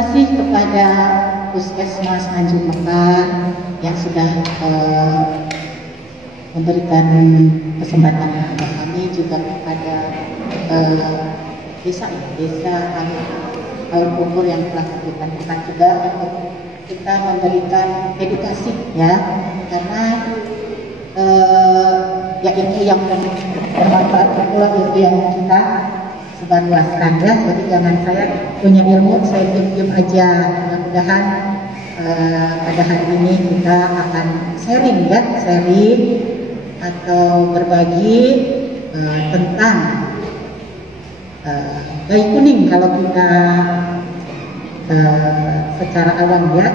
kasih kepada Puskesmas Anjung Mekar yang sudah memberikan kesempatan kepada kami, juga kepada desa Alur yang telah memberikan tempat juga untuk kita memberikan edukasi ya, karena ya itu yang bermanfaat pula itu yang kita sebarluaskan ya. Jadi jangan saya punya ilmu saya diam aja. Mudah-mudahan pada hari ini kita akan sharing ya, sharing atau berbagi tentang bayi kuning kalau kita secara awam ya.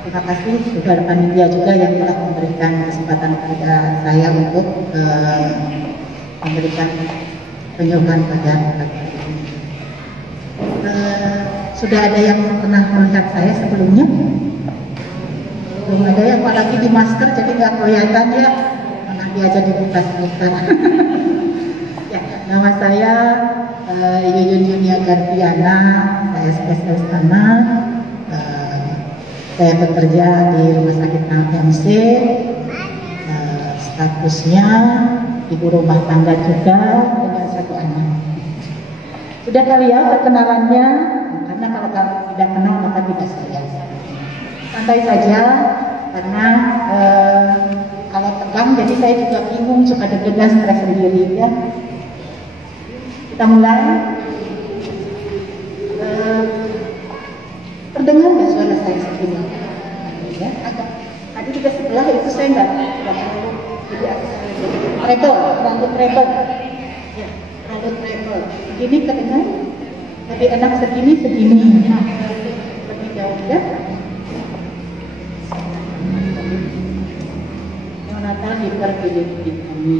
Terima kasih kepada panitia juga yang telah memberikan kesempatan kepada saya untuk memberikan penyuluhan pada ini. Sudah ada yang pernah melihat saya sebelumnya? Belum ada ya, apalagi di masker jadi nggak kelihatan ya. Nanti aja dibuka sebentar. Ya, nama saya Yuyun Junia Gardiana, saya spesialis anak. Saya bekerja di Rumah Sakit AMC, statusnya ibu rumah tangga juga dengan satu anak. Sudah kali ya perkenalannya, karena kalau tidak kenal maka tidak saya. Santai saja, karena kalau tegang jadi saya juga bingung, suka deg-degan, stres sendiri ya. Kita mulai. Terdengar nggak suara saya sebelumnya? Ya, agak. Tadi juga sebelah itu saya nggak perlu. Jadi treble, terlalu treble. Ya, terlalu treble. Begini kedengar? Lebih enak segini. Nah, lebih jauh ya. Neonatal hiperbilirubinemia kami.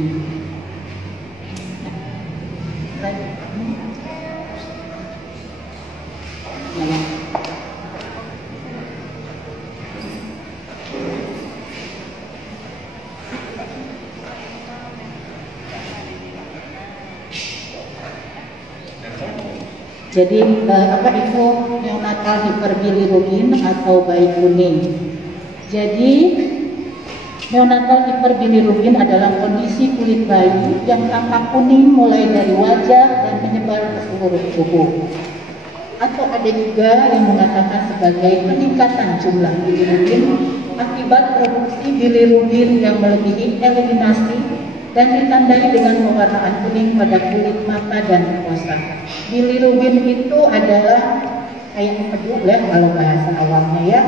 Jadi apa itu neonatal hiperbilirubin atau bayi kuning? Jadi neonatal hiperbilirubin adalah kondisi kulit bayi yang tampak kuning mulai dari wajah dan menyebar ke seluruh tubuh. Atau ada juga yang mengatakan sebagai peningkatan jumlah bilirubin akibat produksi bilirubin yang melebihi eliminasi dan ditandai dengan pewarnaan kuning pada kulit mata dan mukosa. Bilirubin itu adalah kayak empedu ya kalau bahasa awalnya ya,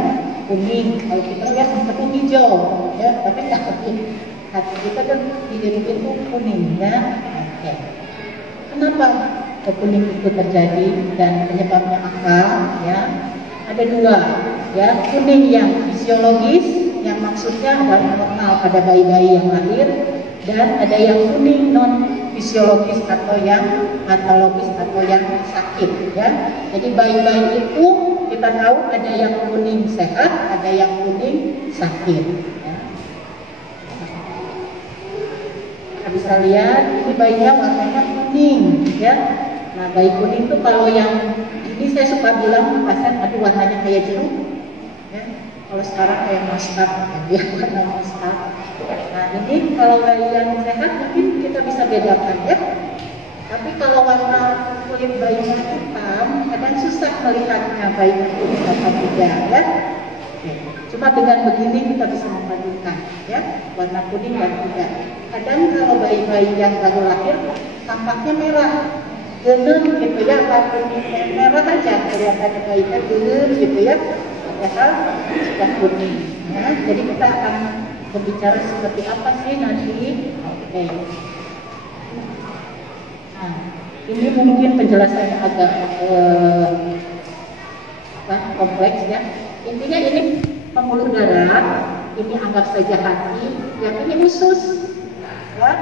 kuning. Kalau kita lihat empedu hijau ya, tapi hati kita kan bilirubin itu kuning ya. Oke. Kenapa kuning itu terjadi dan penyebabnya apa ya? Ada dua ya, kuning yang fisiologis yang maksudnya adalah normal pada bayi-bayi yang lahir, dan ada yang kuning non fisiologis atau yang patologis atau yang sakit ya. Jadi bayi-bayi itu kita tahu ada yang kuning sehat, ada yang kuning sakit ya. Kita bisa lihat ini bayinya warnanya kuning ya. Nah, bayi kuning itu kalau yang ini saya suka bilang pasien aduh warnanya kayak jeruk ya. Kalau sekarang kayak mustard ya, warna mustard. Nah, ini kalau bayi yang sehat mungkin kita bisa bedakan ya. Tapi kalau warna kulit bayinya hitam, kadang susah melihatnya bayinya kuning atau tidak ya. Cuma dengan begini kita bisa membandingkan ya, warna kuning dan tidak. Kadang kalau bayi-bayi yang baru lahir tampaknya merah, gelap gitu ya, apa kuning merah aja kelihatannya bayinya gelap gitu ya. Padahal sudah kuning. Ya. Jadi kita akan berbicara seperti apa sih nanti. Oke. Nah, ini mungkin penjelasannya agak kompleks ya. Intinya ini pembuluh darah, ini anggap saja hati, yang ini usus. Ya.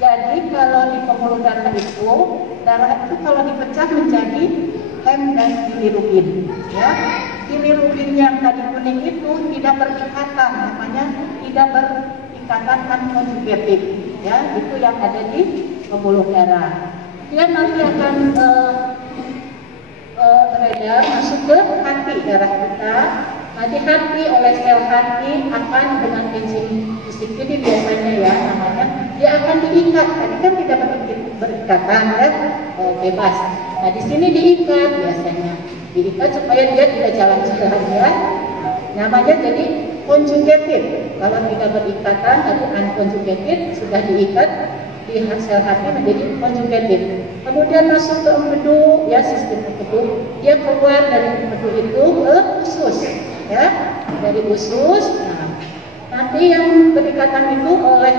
Jadi kalau di pembuluh darah itu kalau dipecah menjadi hem dan bilirubin. Ya. Bilirubin yang tadi kuning itu tidak berikatan, namanya tidak berikatan non-konjugatif, ya itu yang ada di pembuluh darah. Dia nanti akan beredar masuk ke hati darah kita. Nah, di hati oleh sel hati akan dengan enzim fisik ini biasanya ya namanya dia akan diikat. Tadi kan tidak berikatan ya, bebas. Nah di sini diikat biasanya, diikat supaya dia tidak jalan-jalan ya. Namanya jadi conjugated. Kalau tidak berikatan atau unconjugated sudah diikat di sel hati menjadi conjugated. Kemudian masuk ke empedu ya, sistem empedu. Dia keluar dari empedu itu ke usus ya, dari usus. Nah, nanti yang berikatan itu oleh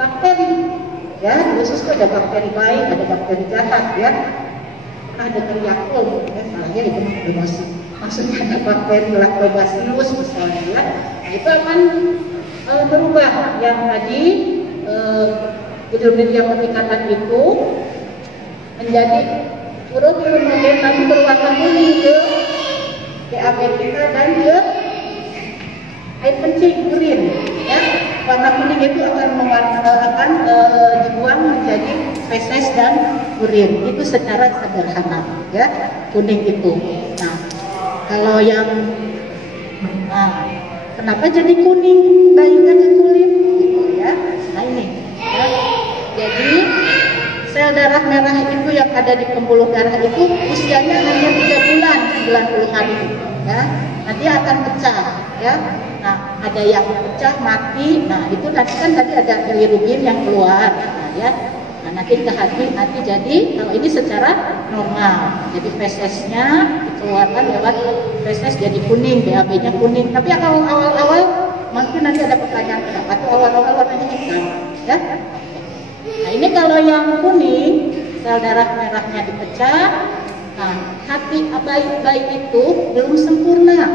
bakteri ya, di usus itu ada bakteri baik, ada bakteri jahat ya. Ada Yakult ya, salahnya itu promosi. Maksudnya ada bakteri Lactobacillus misalnya ya. Nah, itu akan berubah yang tadi bilirubin yang berikatan itu menjadi urobilirubin tapi berwarna kuning ke BAB kita dan ke air kencing urin ya. Warna kuning itu akan dibuang menjadi feses dan urin. Itu secara sederhana ya, kuning itu. Nah, kalau yang kenapa jadi kuning bayinya ke kulit gitu ya. Nah ini ya. Jadi sel darah merah itu yang ada di pembuluh darah itu usianya hanya 3 bulan 90 hari ya. Nanti akan pecah ya. Nah, ada yang pecah mati. Nah, itu nanti kan tadi ada bilirubin yang keluar nah, ya. Nah, nanti ke hati nanti jadi kalau ini secara normal. Jadi fesesnya dikeluarkan lewat feses jadi kuning, BAB-nya kuning. Tapi kalau awal-awal mungkin nanti ada pertanyaan kenapa tuh awal-awal warnanya hitam ya. Nah, ini kalau yang kuning, sel darah merahnya dipecah. Nah, hati bayi itu belum sempurna.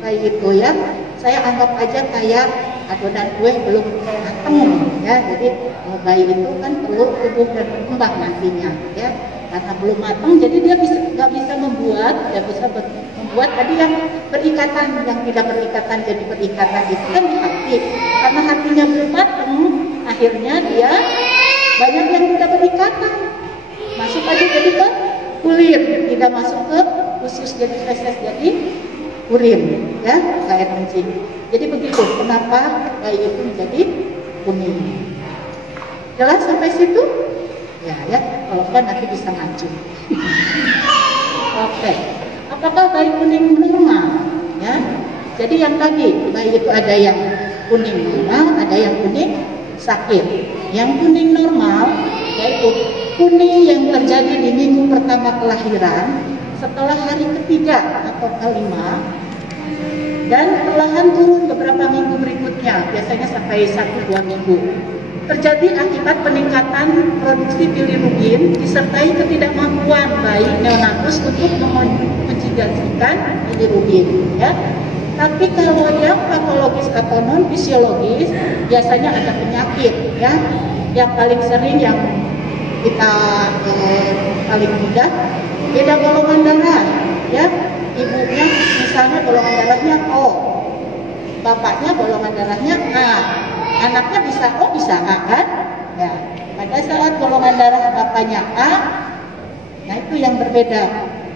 Bayi itu ya, saya anggap aja kayak adonan kue belum matang ya. Jadi bayi itu kan perlu tumbuh dan berkembang nantinya ya. Karena belum matang, jadi dia nggak bisa membuat tadi yang berikatan, yang tidak berikatan jadi berikatan itu kan di hati. Karena hatinya belum matang, akhirnya dia banyak yang tidak berikatan, masuk aja jadi ke kulit, tidak masuk ke usus jadi feses jadi urin ya, air kencing. Jadi begitu kenapa bayi itu menjadi kuning. Jelas sampai situ ya, kalau kan nanti bisa maju. Oke, apakah bayi kuning normal ya? Jadi yang tadi bayi itu ada yang kuning normal, ada yang kuning sakit. Yang kuning normal yaitu kuning yang terjadi di minggu pertama kelahiran, setelah hari ketiga atau kelima, dan perlahan turun beberapa minggu berikutnya, biasanya sampai 1-2 minggu. Terjadi akibat peningkatan produksi bilirubin disertai ketidakmampuan bayi neonatus untuk menjadikan bilirubin ya. Tapi kalau yang patologis atau non fisiologis biasanya ada penyakit ya. Yang paling sering yang kita paling mudah beda golongan darah ya. Ibunya misalnya golongan darahnya O, bapaknya golongan darahnya A, anaknya bisa O bisa A kan ya. Pada saat golongan darah bapaknya A, nah itu yang berbeda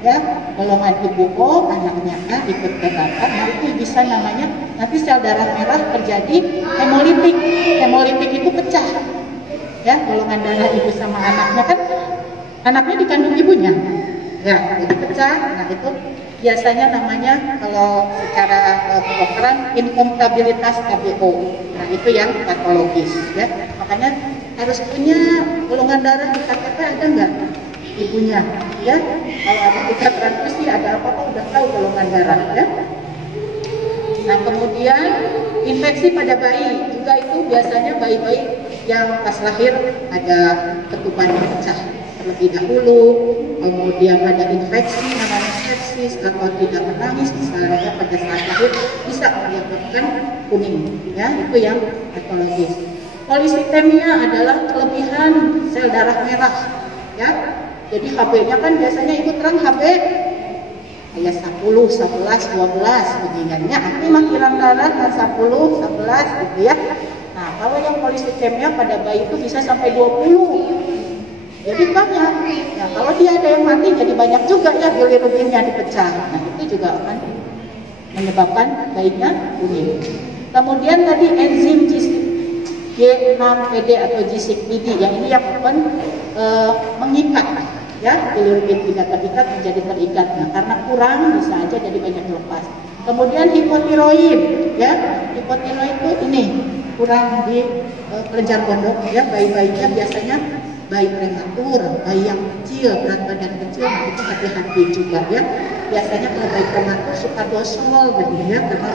ya, golongan ibu O, anaknya A ikut ke bapak. Nah itu bisa namanya nanti sel darah merah terjadi hemolitik. Hemolitik itu pecah ya, golongan darah ibu sama anaknya kan, anaknya dikandung ibunya ya, jadi pecah. Nah itu biasanya namanya kalau secara kedokteran inkompatibilitas KBO. Nah itu yang patologis ya. Makanya harus punya golongan darah di KTP ada nggak ibunya ya. Kalau ada kita transfusi ada apa-apa udah tahu golongan darah ya. Nah kemudian infeksi pada bayi juga itu biasanya bayi-bayi yang pas lahir ada ketuban yang pecah terlebih dahulu, kemudian ada infeksi namanya sepsis atau tidak menangis misalnya pada saat lahir bisa menyebabkan kuning ya, itu yang patologis. Polisitemia adalah kelebihan sel darah merah ya. Jadi HB-nya kan biasanya ibu terang HB kayak 10, 11, 12 beginiannya, artinya makiran darah 10, 11 gitu ya. Nah kalau yang polisitemia pada bayi itu bisa sampai 20 jadi banyak. Nah, kalau dia ada yang mati jadi banyak juga ya bilirubinnya dipecah. Nah, itu juga akan menyebabkan bayinya kuning. Kemudian tadi enzim G6PD atau G6PD yang ini yang mengikat ya, bilirubin tidak terikat menjadi terikat. Nah, karena kurang bisa aja jadi banyak lepas. Kemudian hipotiroid ya, hipotiroid itu ini kurang di kelenjar pondok ya, bayi-bayinya biasanya bayi prematur, bayi yang kecil, berat badan kecil, nah itu hati-hati juga ya. Biasanya kalau bayi prematur suka dosol begitu ya, karena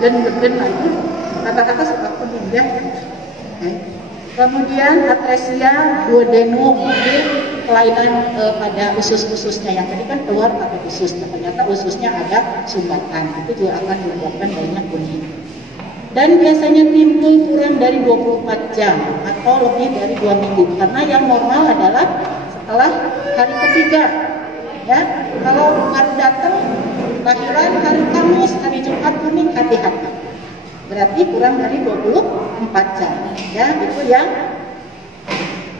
dia geden lah itu kata-kata suka kuning ya. Okay. Kemudian atresia duodenum, ini kelainan pada usus-ususnya yang tadi kan keluar pakai usus, ternyata ususnya ada sumbatan, itu juga akan menyebabkan bayinya kuning. Dan biasanya timbul kurang dari 24 jam atau lebih dari 2 minggu, karena yang normal adalah setelah hari ketiga ya. Kalau baru datang lahiran hari Kamis, hari Jumat kuning, hati-hati, berarti kurang dari 24 jam ya, itu yang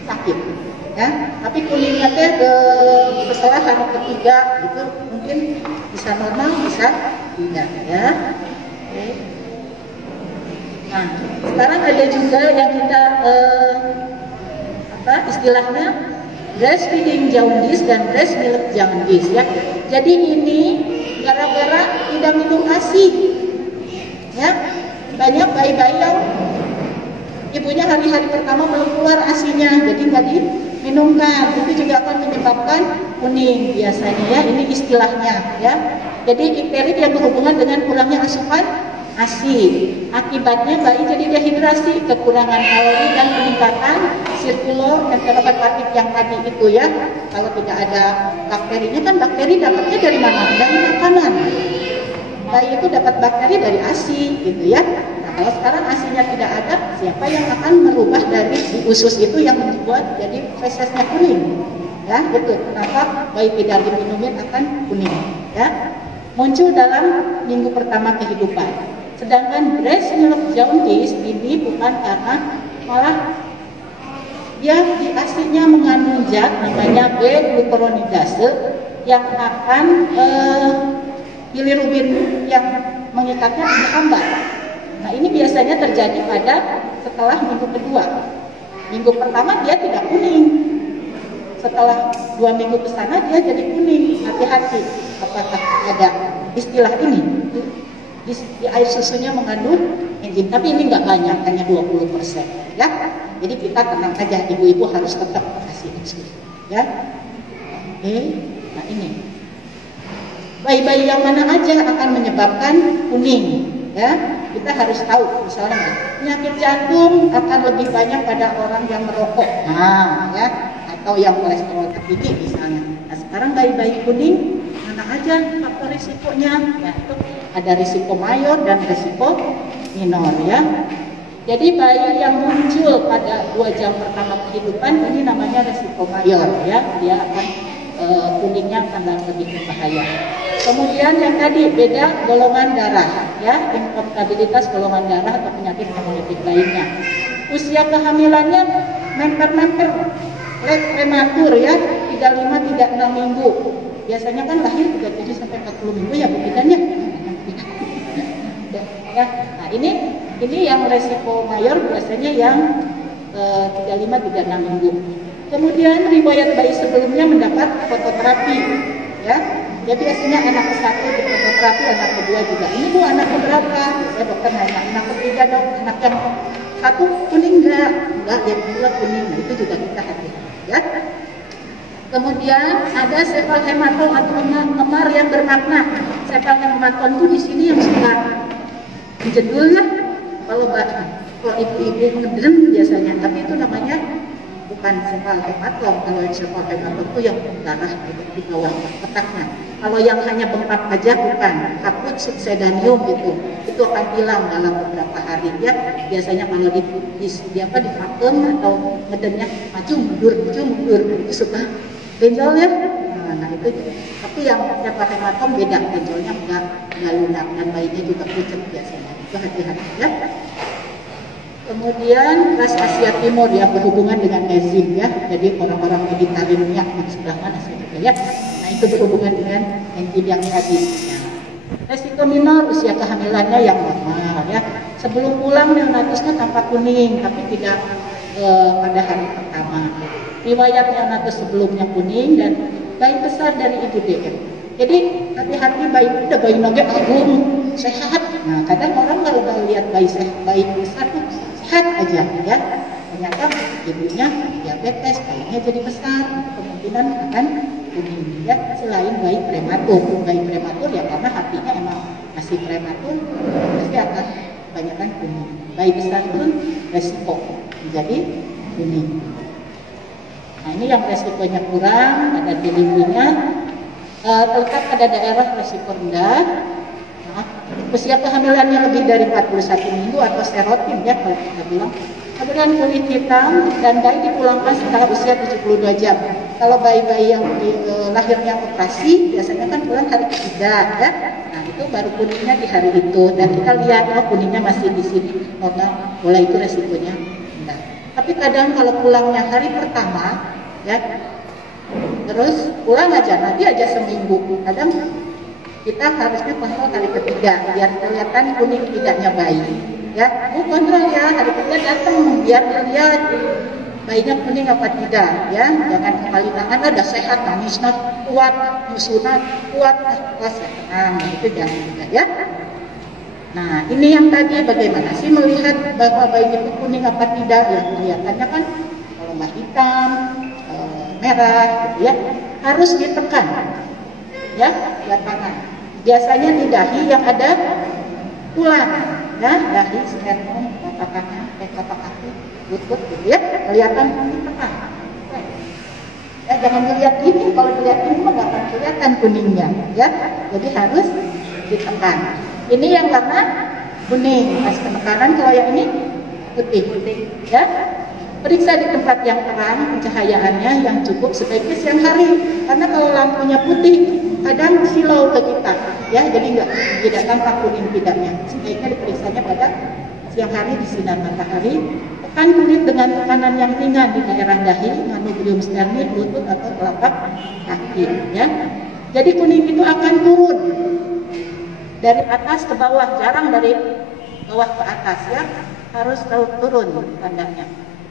sakit ya. Tapi kuningnya setelah hari ketiga itu mungkin bisa normal, bisa tidak ya. Oke. Nah, sekarang ada juga yang kita istilahnya breastfeeding jaundice dan breast milk jaundice ya. Jadi ini gara-gara tidak minum ASI ya. Banyak bayi-bayi yang ibunya hari-hari pertama belum keluar ASINya, jadi nggak diminumkan, itu juga akan menyebabkan kuning biasanya ya. Ini istilahnya ya. Jadi icterid yang berhubungan dengan kurangnya asupan ASI. Akibatnya bayi jadi dehidrasi, kekurangan kalori dan peningkatan sirkulor enterohepatik yang tadi itu ya. Kalau tidak ada bakterinya, kan bakteri dapatnya dari mana? Dari makanan. Bayi itu dapat bakteri dari ASI gitu ya. Nah, kalau sekarang ASINya tidak ada, siapa yang akan merubah dari di usus itu yang membuat jadi fesesnya kuning? Ya, itu kenapa bayi tidak diminumin akan kuning ya. Muncul dalam minggu pertama kehidupan. Sedangkan breast milk jaundice ini bukan karena malah dia di ASINya mengandung zat namanya B-glucuronidase yang akan bilirubin yang mengikatnya berhambat. Nah, ini biasanya terjadi pada setelah minggu kedua. Minggu pertama dia tidak kuning. Setelah 2 minggu ke sana dia jadi kuning. Hati-hati, apakah ada istilah ini? Di air susunya mengandung enzim, tapi ini nggak banyak, hanya 20% ya. Jadi kita tenang aja, ibu-ibu harus tetap kasih insulin ya. Oke, nah ini bayi-bayi yang mana aja akan menyebabkan kuning ya. Kita harus tahu, misalnya penyakit jantung akan lebih banyak pada orang yang merokok, nah ya, atau yang kolesterol tinggi misalnya. Nah, sekarang bayi-bayi kuning mana aja faktor risikonya ya, itu ada risiko mayor dan risiko minor ya. Jadi bayi yang muncul pada 2 jam pertama kehidupan ini namanya risiko mayor ya, dia akan kuningnya akan lebih berbahaya. Kemudian yang tadi beda golongan darah ya, inkompatibilitas golongan darah atau penyakit hemolytik lainnya. Usia kehamilannya memper-memper prematur ya, 35-36 minggu. Biasanya kan lahir 37 sampai 40 minggu ya Bu bidannya. Ya, nah ini yang resiko mayor biasanya yang 35-36 minggu. Kemudian riwayat bayi sebelumnya mendapat fototerapi ya. Ya biasanya anak ke-1 di fototerapi, anak kedua juga. Ini Bu anak keberapa? Ya dokter nanya, anak ketiga dok, anak yang 1 kuning enggak, yang kedua kuning. Nah, itu juga kita hati-hati ya. Kemudian ada sepal hematom atau memar yang bermakna. Sepal hematom itu di sini yang suka jedul ya. Kalau ibu-ibu ngeden biasanya, tapi itu namanya bukan sepal hematom. Kalau yang sepal hematom itu yang darah di bawah petaknya. Kalau yang hanya bengkak aja bukan, kaput succedaneum itu akan hilang dalam beberapa hari ya. Biasanya kalau di vakum atau ngedennya maju mundur itu suka benjol ya. Nah itu, tapi yang sepal hematom beda, benjolnya enggak lunak dan bayinya juga pucat biasanya. Itu hati-hati ya. Kemudian ras Asia Timur ya, berhubungan dengan enzim ya. Jadi orang-orang Mediterania di sebelah mana saya juga ya. Nah itu berhubungan dengan enzim yang tadi. Ya. Resiko minor, usia kehamilannya yang normal ya. Sebelum pulang neonatusnya tampak kuning, tapi tidak pada hari pertama. Riwayat neonatus sebelumnya kuning dan bayi besar dari ibu DM. Jadi hati-hati bayi udah bayi nage agung sehat. Nah kadang orang kalau lihat bayi besar tuh sehat aja ya, ternyata ibunya diabetes, bayinya jadi besar, kemungkinan akan kuning ya. Selain bayi prematur ya karena hatinya emang masih prematur, pasti akan kebanyakan kuning. Bayi besar pun resiko menjadi kuning. Nah ini yang resikonya kurang, ada deliverynya, terletak pada daerah resiko rendah. Usia kehamilannya lebih dari 41 minggu atau serotin ya kalau kita bilang. Kemudian kulit hitam dan bayi dipulangkan setelah usia 72 jam. Kalau bayi-bayi yang lahirnya operasi biasanya kan pulang hari ketiga ya. Nah itu baru kuningnya di hari itu dan kita lihat oh kuningnya masih di sini. Mulai itu resikonya. Nah, tapi kadang kalau pulangnya hari pertama ya, terus pulang aja nanti aja seminggu. Kadang kita harusnya kontrol hari ketiga biar kelihatan kuning tidaknya bayi ya. Kontrol ya hari ketiga datang biar lihat bayinya kuning apa tidak ya. Jangan kembali tangan udah sehat, nangisnya kuat, musuhnya kuat, tenang itu jangan juga ya. Nah ini yang tadi bagaimana sih melihat bahwa bayi itu kuning apa tidak ya. Kelihatannya kan kalau mah hitam, merah gitu ya, harus ditekan ya, lihat tangan. Biasanya di dahi yang ada tulang, ya, dahi, sternum, telapak kaki, lutut, gitu ya, kelihatan ditekan. Ya, jangan dilihat ini, kalau dilihat ini nggak akan kelihatan kuningnya, ya. Jadi harus ditekan. Ini yang warna kuning, pas penekanan. Kalau yang ini putih, ya. Periksa di tempat yang terang, pencahayaannya yang cukup sebaiknya siang hari, karena kalau lampunya putih kadang silau ke kita, ya, jadi tidak tampak kuning tidaknya. Sebaiknya diperiksanya pada siang hari di sinar matahari. Tekan kulit dengan tekanan yang ringan di daerah dahi, manubrium sternum, lutut atau telapak kaki, ya. Jadi kuning itu akan turun dari atas ke bawah, jarang dari bawah ke atas, ya, harus turun tandanya.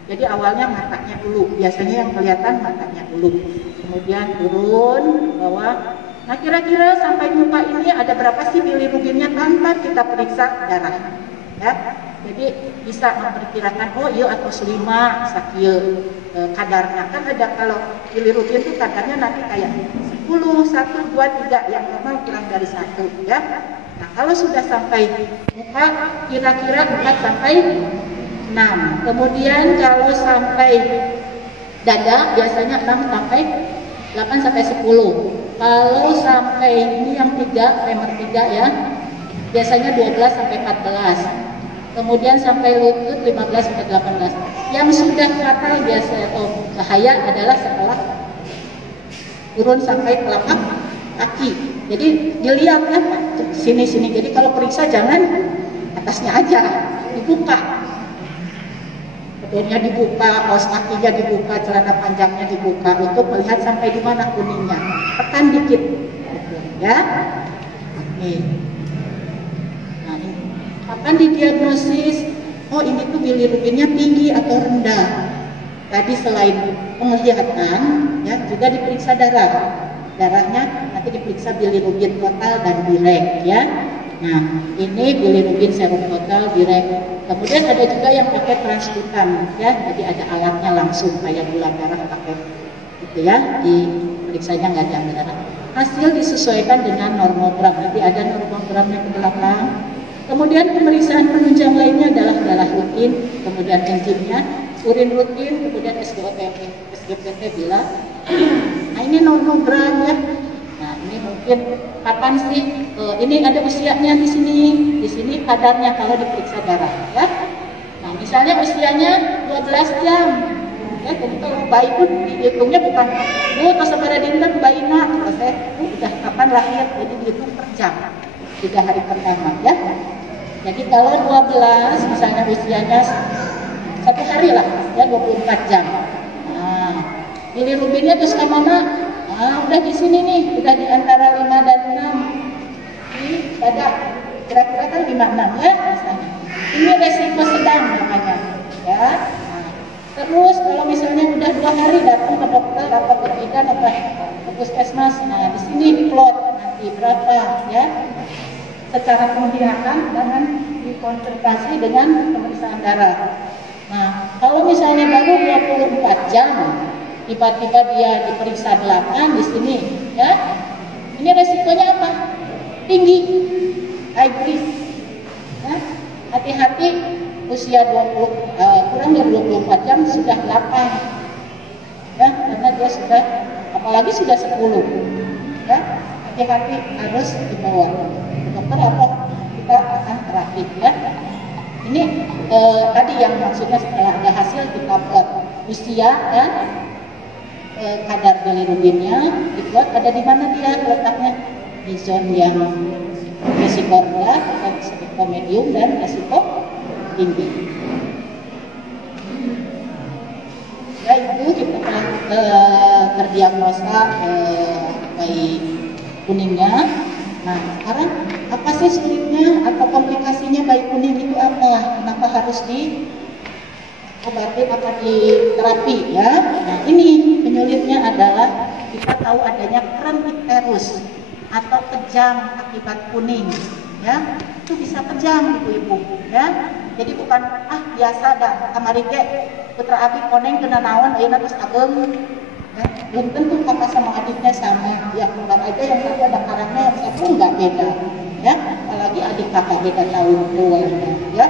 Jadi awalnya matanya dulu, biasanya yang kelihatan matanya dulu, kemudian turun bawah. Nah kira-kira sampai muka ini ada berapa sih bilirubinnya tanpa kita periksa darah, ya? Jadi bisa memperkirakan oh iya atau 5 sakil kadarnya. Kan ada kalau bilirubin itu kadarnya nanti kayak 10, 1, 2, 3, yang normal kurang dari 1 ya. Nah kalau sudah sampai muka kira-kira 4 sampai 6. Kemudian kalau sampai dada biasanya 6 sampai 8 sampai 10. Kalau sampai ini yang 3, femur 3 ya, biasanya 12 sampai 14. Kemudian sampai lutut 15 sampai 18. Yang sudah fatal biasa atau bahaya adalah setelah turun sampai telapak kaki. Jadi dilihat ya, sini-sini. Jadi kalau periksa jangan atasnya aja, dibuka. Badannya dibuka, kaos kakinya dibuka, celana panjangnya dibuka untuk melihat sampai di mana kuningnya. Tekan dikit, gitu, ya. Oke. Nah, ini. Kapan didiagnosis? Oh, ini tuh bilirubinnya tinggi atau rendah. Tadi selain penglihatan, ya juga diperiksa darah. Darahnya nanti diperiksa bilirubin total dan direct, ya. Nah, ini bilirubin serum total direct. Kemudian ada juga yang pakai transfutan, ya. Jadi ada alatnya langsung kayak gula darah pakai, gitu ya. Diperiksanya nggak ada darah. Hasil disesuaikan dengan normogram. Nanti ada normogramnya ke belakang. Kemudian pemeriksaan penunjang lainnya adalah darah rutin, kemudian enzimnya, urin rutin, kemudian SGPT bila. Nah ini normogram ya. Nah ini mungkin kapan sih? Ini ada usianya di sini kadarnya kalau diperiksa darah ya. Nah misalnya usianya 12 jam. Ya, jadi kalau bayi pun dihitungnya bukan atau sepada dinten bayi nak selesai udah kapan lahir, jadi dihitung per jam 3 hari pertama ya. Jadi kalau 12 misalnya usianya 1 hari lah, ya 24 jam. Nah, bilirubinnya terus ke mana? Udah di sini nih, udah di antara 5 dan 6 di dada, kira-kira kan 5-6 ya misalnya. Ini resiko sedang namanya, ya. Nah, terus kalau misalnya udah 2 hari datang ke dokter atau ke bidan atau ke puskesmas, nah di sini diplot nanti berapa, ya. Secara penglihatan dan dikonsultasi dengan pemeriksaan darah. Nah, kalau misalnya baru 24 jam, tiba-tiba dia diperiksa 8 di sini, ya. Ini resikonya apa? Tinggi, high risk. Ya. Hati-hati, usia kurang dari 24 jam sudah 8. Ya, karena dia sudah, apalagi sudah 10. Ya, hati-hati harus dibawa dokter atau kita akan terapi, ya. Ini tadi yang maksudnya setelah ada hasil kita buat usia dan kadar bilirubinnya dibuat ada di mana dia letaknya, di zona yang risiko rendah, risiko medium dan risiko tinggi. Ya itu kita terdiagnosa bayi kuningnya. Nah, sekarang apa sih sulitnya atau komplikasinya bayi kuning itu apa? Kenapa harus diobati apa diterapi, ya? Nah, ini penyulitnya adalah kita tahu adanya keran ikterus atau kejang akibat kuning, ya. Itu bisa kejang ibu-ibu, ya. Jadi bukan biasa dah kamari ge putra abi koneng kena naon ayeuna terus ageng. Ya, belum tentu kakak sama adiknya sama, ya keluar aja yang satu ada karangnya, yang satu nggak beda, ya apalagi adik kakak beda tahun keluarga, ya.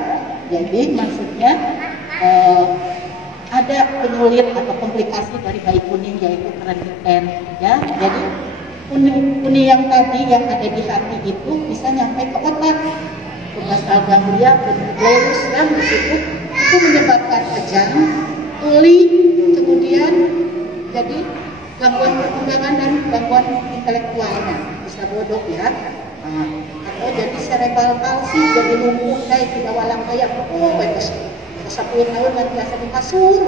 Jadi maksudnya ada penyulit atau komplikasi dari bayi kuning yaitu keran ikter, ya. Jadi kuning yang tadi yang ada di hati itu bisa nyampe ke otak, ke basal ganglia, ke nukleus, ya di situ itu menyebabkan kejang, tuli, kemudian jadi gangguan perkembangan dan gangguan intelektualnya bisa bodoh, ya. Atau jadi cerebral palsy, jadi lumpuh kayak tidak walang kayak bagus 10 tahun dan biasa di kasur,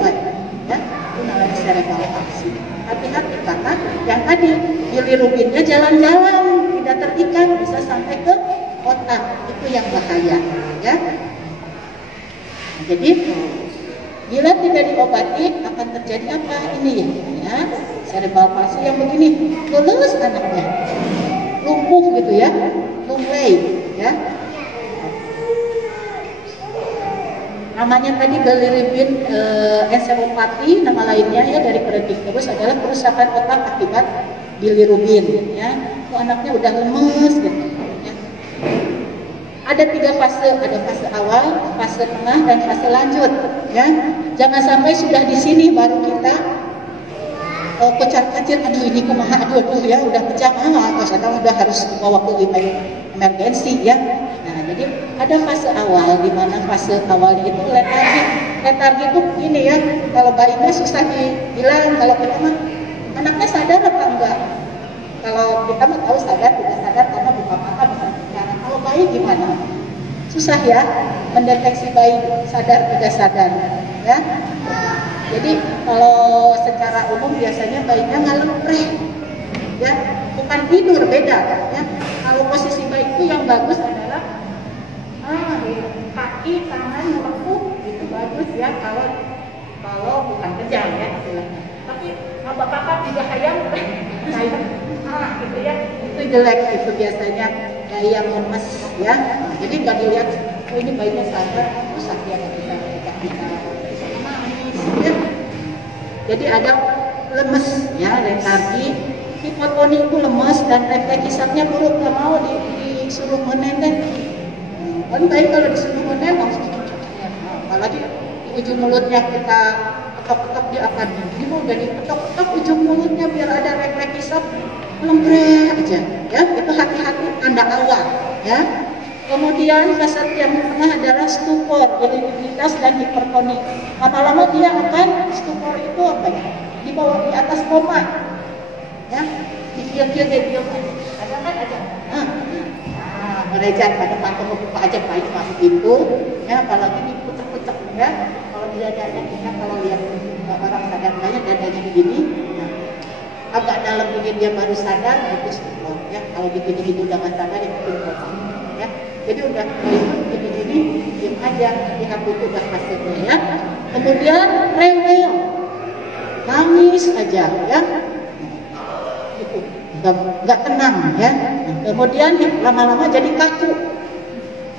ya itu namanya cerebral palsy. Hati-hati karena yang tadi bilirubinnya jalan-jalan tidak terikat bisa sampai ke otak, itu yang bahaya, ya. Nah, jadi bila tidak diobati akan terjadi apa ini, ya cerebral palsy yang begini, lulus anaknya lumpuh gitu, ya, lumlai, ya. Namanya tadi bilirubin encephalopathy, nama lainnya ya dari keran ikterus adalah kerusakan otak akibat bilirubin, ya. Itu anaknya udah lemes gitu, ya. Ada 3 fase, ada fase awal, fase tengah, dan fase lanjut, ya. Jangan sampai sudah di sini baru kita kocar-kacir, aduh ini kumaha, aduh ya udah pecah, atau udah harus dibawa ke emergensi, ya. Nah, jadi ada fase awal di mana fase awalnya itu letargi. Letargi itu ini ya, kalau bayinya susah dibilang, kalau kita mah anaknya sadar apa enggak? Kalau kita mah tahu sadar, tidak sadar karena buka mata bisa bicara. Kalau bayi gimana? Susah ya mendeteksi bayi sadar tidak sadar, ya. Jadi kalau secara umum biasanya bayinya ngelempreh, ya, bukan tidur, beda, ya. Kalau posisi bayi itu yang bagus adalah kaki, tangan melengkung, itu bagus, ya. Kalau bukan kejang, ya, istilahnya. Tapi bapak-bapak juga hayang, gitu ya, itu jelek, itu biasanya bayi yang lemes, ya. Jadi nggak dilihat, oh ini bayinya sadar, terus dia nggak bisa nangis, ya. Jadi ada lemes, ya, letargi, hipotoni itu lemes dan refleks hisapnya buruk, nggak mau disuruh menentek. Kan bayi kalau disuruh menentek langsung apalagi di ujung mulutnya kita ketok-ketok dia akan mau jadi ketok-ketok ujung mulutnya biar ada refleks hisap lembrek aja, ya. Itu hati-hati tanda awal, ya. Kemudian fase yang tengah adalah stupor, irritabilitas dan hipertoni. Lama-lama dia akan stupor itu apa ya? Di bawah, di atas koma, ya. Di kira-kira ada kan ada. gereja pada patung buka aja baik masuk itu, ya apalagi dipucek-pucek ya. Kalau dia dada kita kalau lihat orang sadar banyak dadanya begini, nah, agak dalam begini dia baru sadar itu sebelum ya. Kalau begini udah nggak sadar itu potong ya. Jadi udah begini diam aja di hati itu udah pastinya ya. Kemudian rewel, nangis aja ya. Itu nggak tenang ya. Kemudian lama-lama jadi kaku,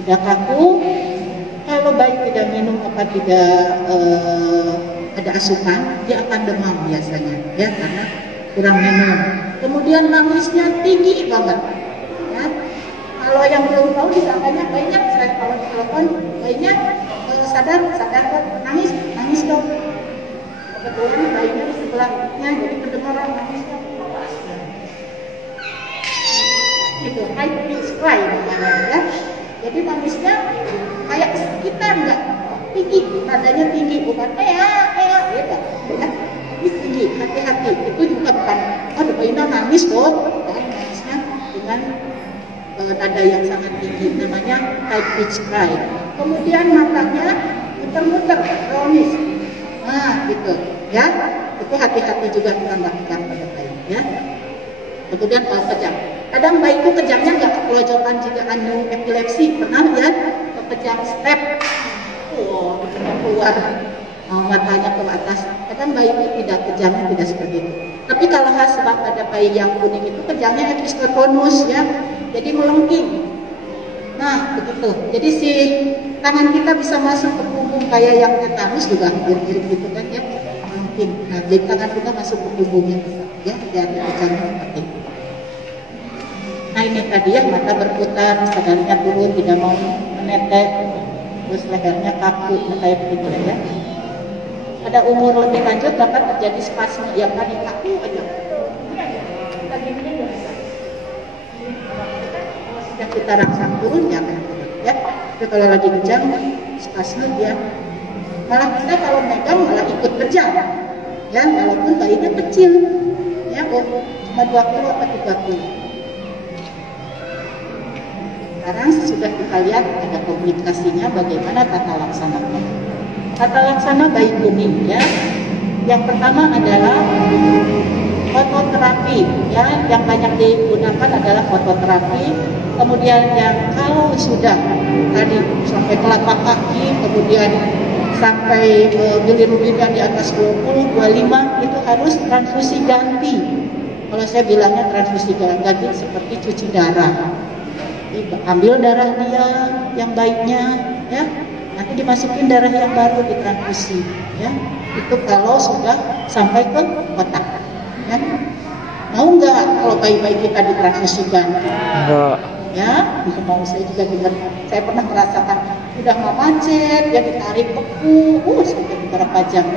udah kaku. Kalau baik tidak minum apa tidak ada asupan, dia akan demam biasanya ya karena kurang minum. Kemudian nangisnya tinggi banget ya. Kalau yang belum tahu disangkanya bayinya, saya kalau ditelepon bayinya sadar nangis dong. Kebetulan bayinya di sebelahnya jadi kedengaran nangis dong. Gitu, high pitch cry namanya ya. Jadi nangisnya kayak kita enggak tinggi, nadanya tinggi, bukan gitu ya. Tinggi, hati-hati. Itu juga bukan bayinya nangis kok, nangisnya dengan nada yang sangat tinggi, namanya high pitch cry. Kemudian matanya muter-muter, kronis. Nah, gitu ya. Itu hati-hati juga kita lakukan pada bayi ya. Kemudian kalau kejang, kadang bayi itu kejangnya nggak kepelojokan jika anu epilepsi, pernah ya kejang step, keluar matanya ke atas. Kadang bayi itu tidak kejangnya tidak seperti itu. Tapi kalau sebab ada bayi yang kuning itu kejangnya epistotonus ya, jadi melengking. Nah begitu. Jadi si tangan kita bisa masuk ke punggung kayak yang tetanus juga mirip gitu kan ya, melengking. Nah jadi tangan kita masuk ke punggungnya ya, dari kejangnya seperti itu. Nah ini tadi ya, mata berputar, sadarnya turun, tidak mau menetek, terus lehernya kaku, kayak begitu ya. Pada umur lebih lanjut dapat terjadi spasme yang tadi kaku aja. Lagi ini nggak bisa. Kalau sudah kita rangsang turun ya kan, ya. Tapi kalau lagi kejang, spasme dia malah kita kalau megang malah ikut berjalan, ya walaupun bayinya kecil, ya cuma 2 kilo atau 3 kilo. Sekarang sudah kita lihat ada komunikasinya bagaimana tata laksananya. Tata laksana bayi kuning ya. Yang pertama adalah fototerapi ya, yang banyak digunakan adalah fototerapi. Kemudian yang kalau sudah tadi sampai telapak kaki, kemudian sampai bilirubinnya di atas 20, 25 itu harus transfusi ganti. Kalau saya bilangnya transfusi ganti seperti cuci darah. Ambil darah dia yang baiknya ya, nanti dimasukin darah yang baru ditransfusi ya. Itu kalau sudah sampai ke kotak ya. Mau nggak kalau bayi-bayi kita ditransfusi ganti? Enggak ya, itu mau. Saya juga dengar, saya pernah merasakan udah mau macet ya, ditarik beku sampai beberapa jam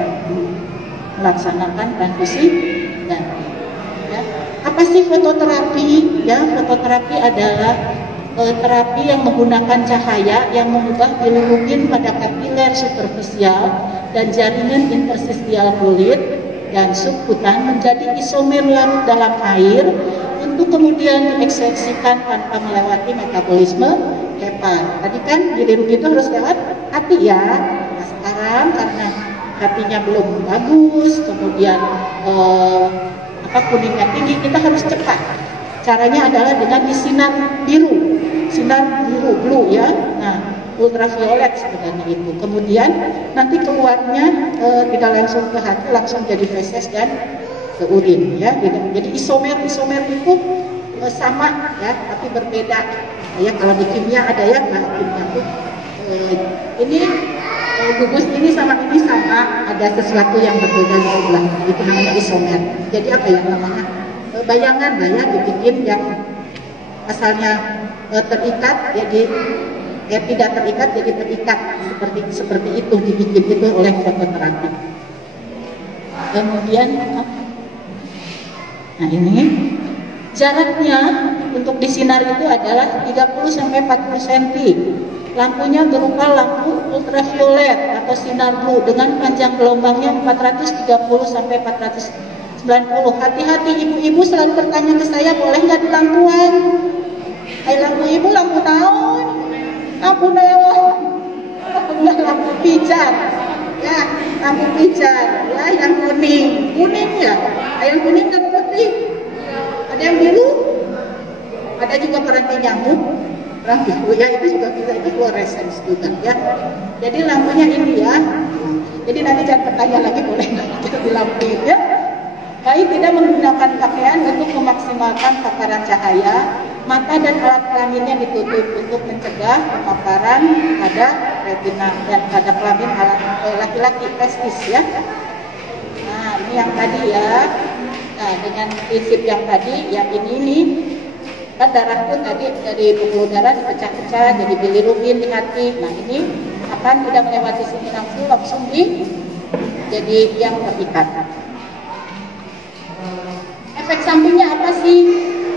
melaksanakan transfusi ganti ya. Apa sih fototerapi ya? Fototerapi adalah terapi yang menggunakan cahaya yang mengubah bilirubin pada kapiler superficial dan jaringan interstisial kulit dan subkutan menjadi isomer larut dalam air untuk kemudian diekspresikan tanpa melewati metabolisme hepat. Tadi kan bilirubin itu harus lewat hati ya. Nah sekarang karena hatinya belum bagus, kemudian kuningnya tinggi, kita harus cepat. Caranya adalah dengan disinar biru, blue ya. Nah, ultraviolet sebenarnya itu. Kemudian nanti keluarnya tidak langsung ke hati, langsung jadi feses dan ke urin ya. Jadi isomer itu sama ya, tapi berbeda. Ya kalau di kimia ada ya, kimia itu ini gugus ini sama, ada sesuatu yang berbeda di sebelah. Itu namanya isomer. Jadi apa yang namanya? Bayangan lah ya, dibikin yang asalnya terikat jadi tidak terikat jadi terikat, seperti itu dibikin itu oleh fototerapi. Kemudian nah ini jaraknya untuk disinar itu adalah 30-40 cm. Lampunya berupa lampu ultraviolet atau sinar blue dengan panjang gelombangnya 430-490. Hati-hati, ibu-ibu selalu bertanya ke saya, boleh nggak di lampuan? lampu ibu lampu naon? Lampu neon. Lampu pijar. Ya, lampu pijar. Ya, yang kuning. Kuning ya. Yang kuning dan putih. Ada yang biru? Ada juga peranti nyamuk. Biru ya, itu juga bisa, itu fluorescence juga ya. Jadi lampunya ini ya. Jadi nanti jangan bertanya lagi, boleh nggak dilampuin ya. Baik, tidak menggunakan pakaian untuk memaksimalkan paparan cahaya, mata dan alat kelaminnya ditutup untuk mencegah pemaparan pada retina dan pada kelamin alat laki-laki testis ya. Nah, ini yang tadi ya. Nah, dengan prinsip yang tadi, yang ini nih, kan darah itu tadi dari pembuluh darah dipecah-pecah jadi bilirubin di hati. Nah, ini akan tidak melewati sini langsung di jadi yang terikat. Efek sampingnya apa sih?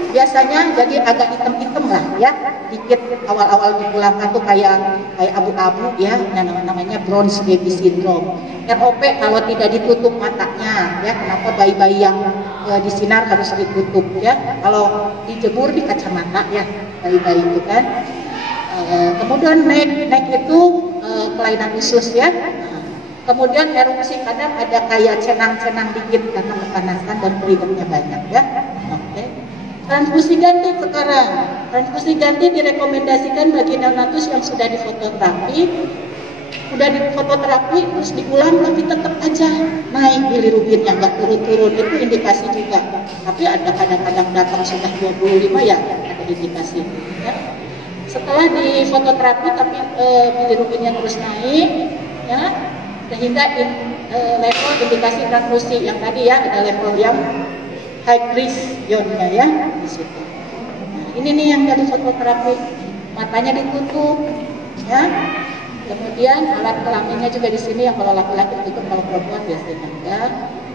Biasanya jadi agak hitam-hitam lah ya, dikit awal-awal dipulangkan tuh kayak abu-abu ya, namanya bronze baby syndrome. ROP kalau tidak ditutup matanya ya, kenapa bayi-bayi yang disinar harus ditutup ya, kalau dijemur di kacamata ya bayi-bayi itu kan. Kemudian neck itu kelainan usus ya. Kemudian erupsi, kadang ada kayak cenang-cenang dikit karena kepanasan dan keringatnya banyak ya. Oke. Transfusi ganti sekarang. Transfusi ganti direkomendasikan bagi neonatus yang sudah difototerapi. Udah difototerapi terus diulang tapi tetap aja naik bilirubinnya, nggak turun-turun, itu indikasi juga. Tapi ada kadang-kadang datang sudah 25 ya, ada indikasi ya. Setelah difototerapi tapi bilirubinnya terus naik ya, sehingga level indikasi transfusi yang tadi ya, ada level yang high risk zone-nya ya di situ. Nah, ini nih yang dari fototerapi, matanya ditutup ya. Kemudian alat kelaminnya juga di sini, yang kalau laki-laki ditutup, kalau perempuan biasanya enggak.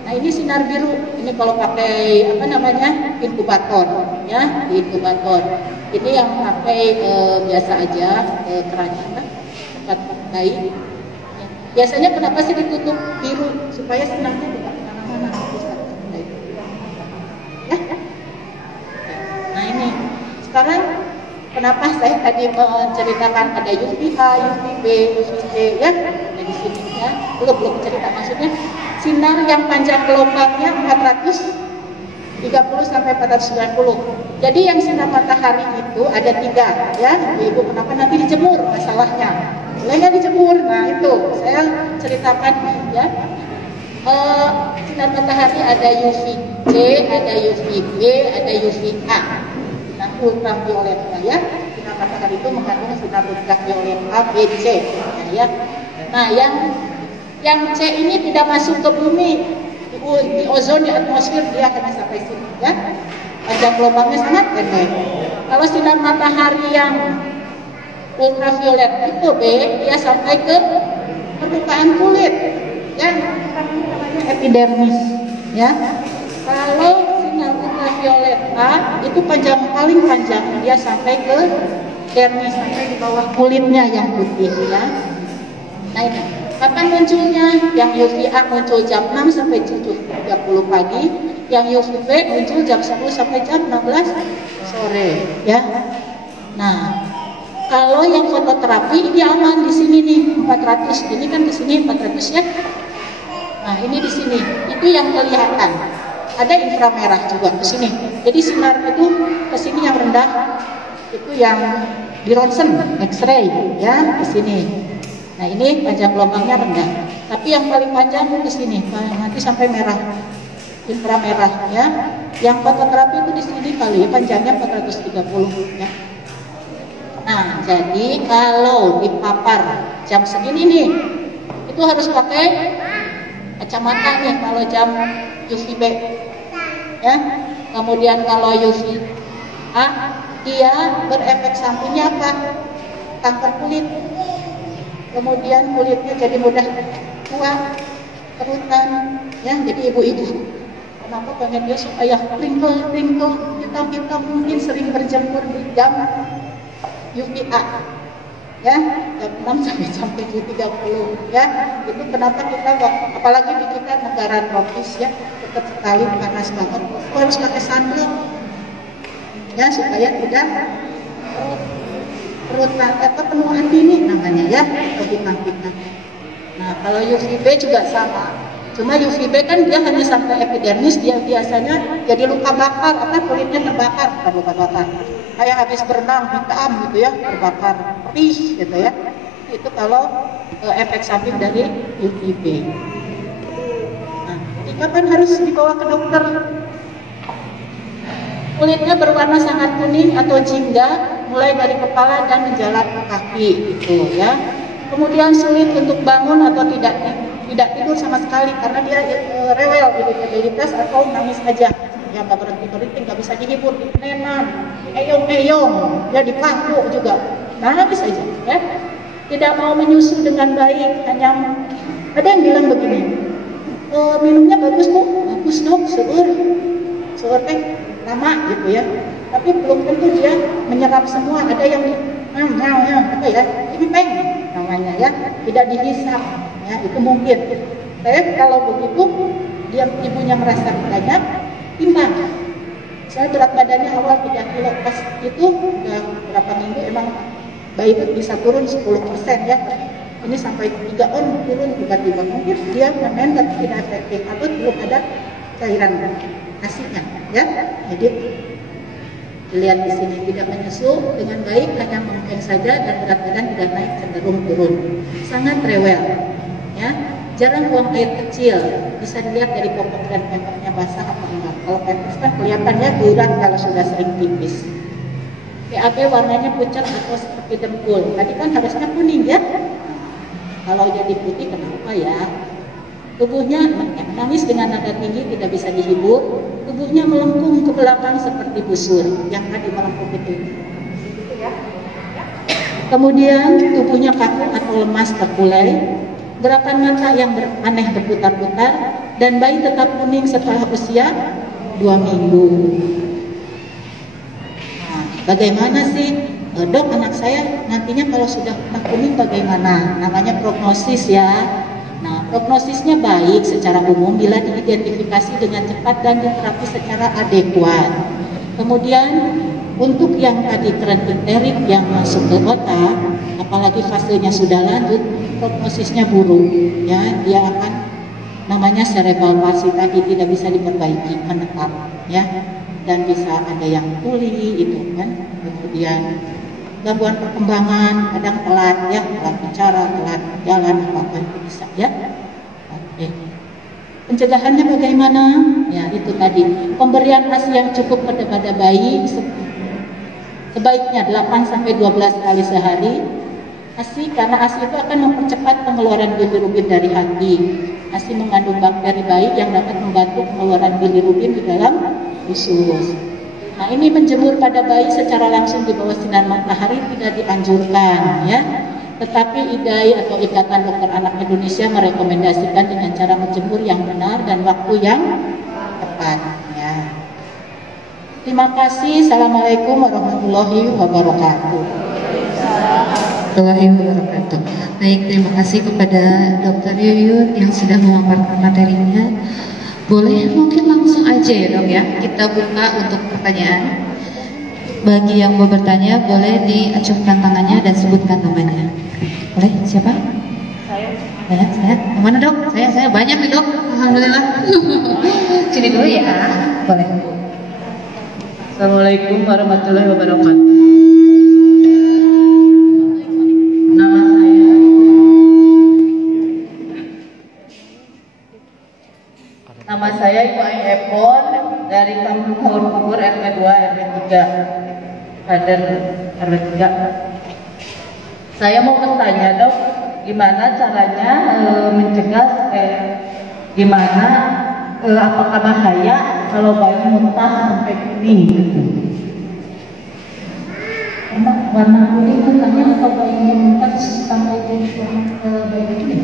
Nah, ini sinar biru, ini kalau pakai apa namanya, inkubator ya, di inkubator. Ini yang pakai biasa aja, keranjang tempat bayi. Biasanya kenapa sih ditutup biru? Supaya sinarnya tidak kemana-mana. Ya. Nah, ini sekarang kenapa saya tadi menceritakan ada UVA, UVB, UVC ya, ada di sini ya. Belum cerita, maksudnya sinar yang panjang gelombangnya 430 sampai 490. Jadi yang sinar matahari itu ada 3 ya. Ibu kenapa nanti dijemur masalahnya? Boleh nggak dijemur? Nah, itu saya ceritakan ya. Sinar matahari ada UVC, ada UVB, ada UVA. Nah, ultraviolet ya. Sinar matahari itu mengandung sinar ultraviolet A, B, C. Nah, ya. Nah, yang C ini tidak masuk ke bumi, di ozon, di atmosfer, dia hanya sampai sini ya. Panjang gelombangnya sangat pendek. Kalau sinar matahari yang ultraviolet itu B, dia sampai ke permukaan kulit ya, namanya epidermis ya. Kalau sinar ultraviolet A itu paling panjang, dia sampai ke dermis, sampai di bawah kulitnya yang putih ya. Nah, ini kapan munculnya? Yang UVA muncul jam 6 sampai 7.30 pagi, yang UVB muncul jam 10 sampai jam 16 sore ya. Nah, kalau yang fototerapi ini aman di sini nih 400, ini kan ke sini 400 ya. Nah, ini di sini itu yang kelihatan. Ada inframerah juga ke sini. Jadi sinar itu ke sini yang rendah, itu yang di ronsen, X-ray ya, ke sini. Nah, ini panjang gelombangnya rendah. Tapi yang paling panjang di sini, nanti sampai merah, inframerah ya. Yang fototerapi itu di sini kali panjangnya 430 ya. Nah, jadi kalau dipapar jam segini nih, itu harus pakai kacamata nih kalau jam UVB ya. Kemudian kalau UVA, dia berefek sampingnya apa? Kanker kulit. Kemudian kulitnya jadi mudah tua, kerutan ya. Jadi ibu-ibu kenapa pengen dia supaya wrinkle hitam-hitam, mungkin sering berjemur di jam UVA ya, jam 6 sampai jam 7.30 ya. Itu kenapa kita, apalagi di kita negara tropis ya, dekat sekali panas banget, harus pakai sunblock ya supaya tidak perut penuaan dini namanya ya, atau bintang-bintang. Nah, kalau UVB juga sama. Cuma UVB kan dia hanya sampai epidermis, dia biasanya jadi luka bakar, kulitnya terbakar, bukan luka bakar. Kayak habis berenang hitam gitu ya, terbakar, perih gitu ya. Itu kalau efek samping dari UVB. Nah, kapan harus dibawa ke dokter? Kulitnya berwarna sangat kuning atau jingga, mulai dari kepala dan menjalar ke kaki, gitu ya. Kemudian sulit untuk bangun atau tidak tidur sama sekali karena dia rewel, irritabilitas atau nangis aja. Ya nggak berhenti, nggak bisa dihibur, dikenenan, eyong-eyong, ya dipaku juga, nangis aja. Ya. Tidak mau menyusu dengan baik, hanya ada yang bilang begini, minumnya bagus dok, seueur teh lama gitu ya, tapi belum tentu dia menyerap semua. Ada yang apa ya, impeng namanya ya, tidak dihisap ya, itu mungkin. Tapi kalau begitu dia ibunya merasa banyak, timbang. Saya berat badannya awal 3 kilo, pas itu udah berapa minggu emang bayi itu bisa turun 10% ya. Ini sampai 3 on turun tiba-tiba, mungkin dia main tapi tidak efektif atau belum ada cairan asinya ya. Jadi lihat di sini tidak menyusu dengan baik, hanya mengkeng saja dan berat badan tidak naik, cenderung turun. Sangat rewel ya. Jarang buang air kecil, bisa dilihat dari popok dan pempersnya basah apa enggak. Kalau pempers kan kelihatannya bulat kalau sudah sering pipis. PAB warnanya pucat atau seperti dempul. Tadi kan harusnya kuning ya. Kalau jadi putih kenapa ya? Tubuhnya menangis dengan nada tinggi, tidak bisa dihibur. Tubuhnya melengkung ke belakang seperti busur. Yang tadi melengkung itu. Kemudian tubuhnya kaku atau lemas terkulai. Gerakan mata yang aneh berputar-putar. Dan bayi tetap kuning setelah usia 2 minggu. Nah, bagaimana sih? Dok, anak saya nantinya kalau sudah kuning bagaimana? Namanya prognosis ya. Nah, prognosisnya baik secara umum bila diidentifikasi dengan cepat dan diterapi secara adekuat. Kemudian untuk yang tadi kerenterik yang masuk ke otak, apalagi fasenya sudah lanjut, prognosisnya buruk. Ya, dia akan namanya cerebral palsy tadi tidak bisa diperbaiki, menetap, ya, dan bisa ada yang tuli itu kan. Kemudian gangguan perkembangan, kadang telat ya, telat bicara, telat jalan, apa itu bisa ya. Oke. Pencegahannya bagaimana? Ya itu tadi, pemberian ASI yang cukup pada bayi sebaiknya 8-12 kali sehari. ASI karena ASI itu akan mempercepat pengeluaran bilirubin dari hati. ASI mengandung bakteri baik yang dapat membantu pengeluaran bilirubin di dalam usus. Nah, ini menjemur pada bayi secara langsung di bawah sinar matahari tidak dianjurkan ya. Tetapi IDAI atau Ikatan Dokter Anak Indonesia merekomendasikan dengan cara menjemur yang benar dan waktu yang tepat ya. Terima kasih. Assalamualaikum warahmatullahi wabarakatuh. Baik, terima kasih kepada Dr. Yuyun yang sudah memaparkan materinya. Boleh mungkin langsung aja ya dok ya, kita buka untuk pertanyaan. Bagi yang mau bertanya boleh diacungkan tangannya dan sebutkan namanya. Boleh, siapa? Saya. Kemana dok? Saya banyak nih dok, alhamdulillah. Sini dulu ya, boleh. Assalamualaikum warahmatullahi wabarakatuh. Nama saya Ibu Ai Epon dari Kampung Kubur RW 2 RW 3 kader RW 3. Saya mau bertanya dok, gimana caranya mencegah apakah bahaya kalau bayi muntah sampai kuning gitu? Karena warna kuning katanya atau bayinya muntah sampai bayi kuning?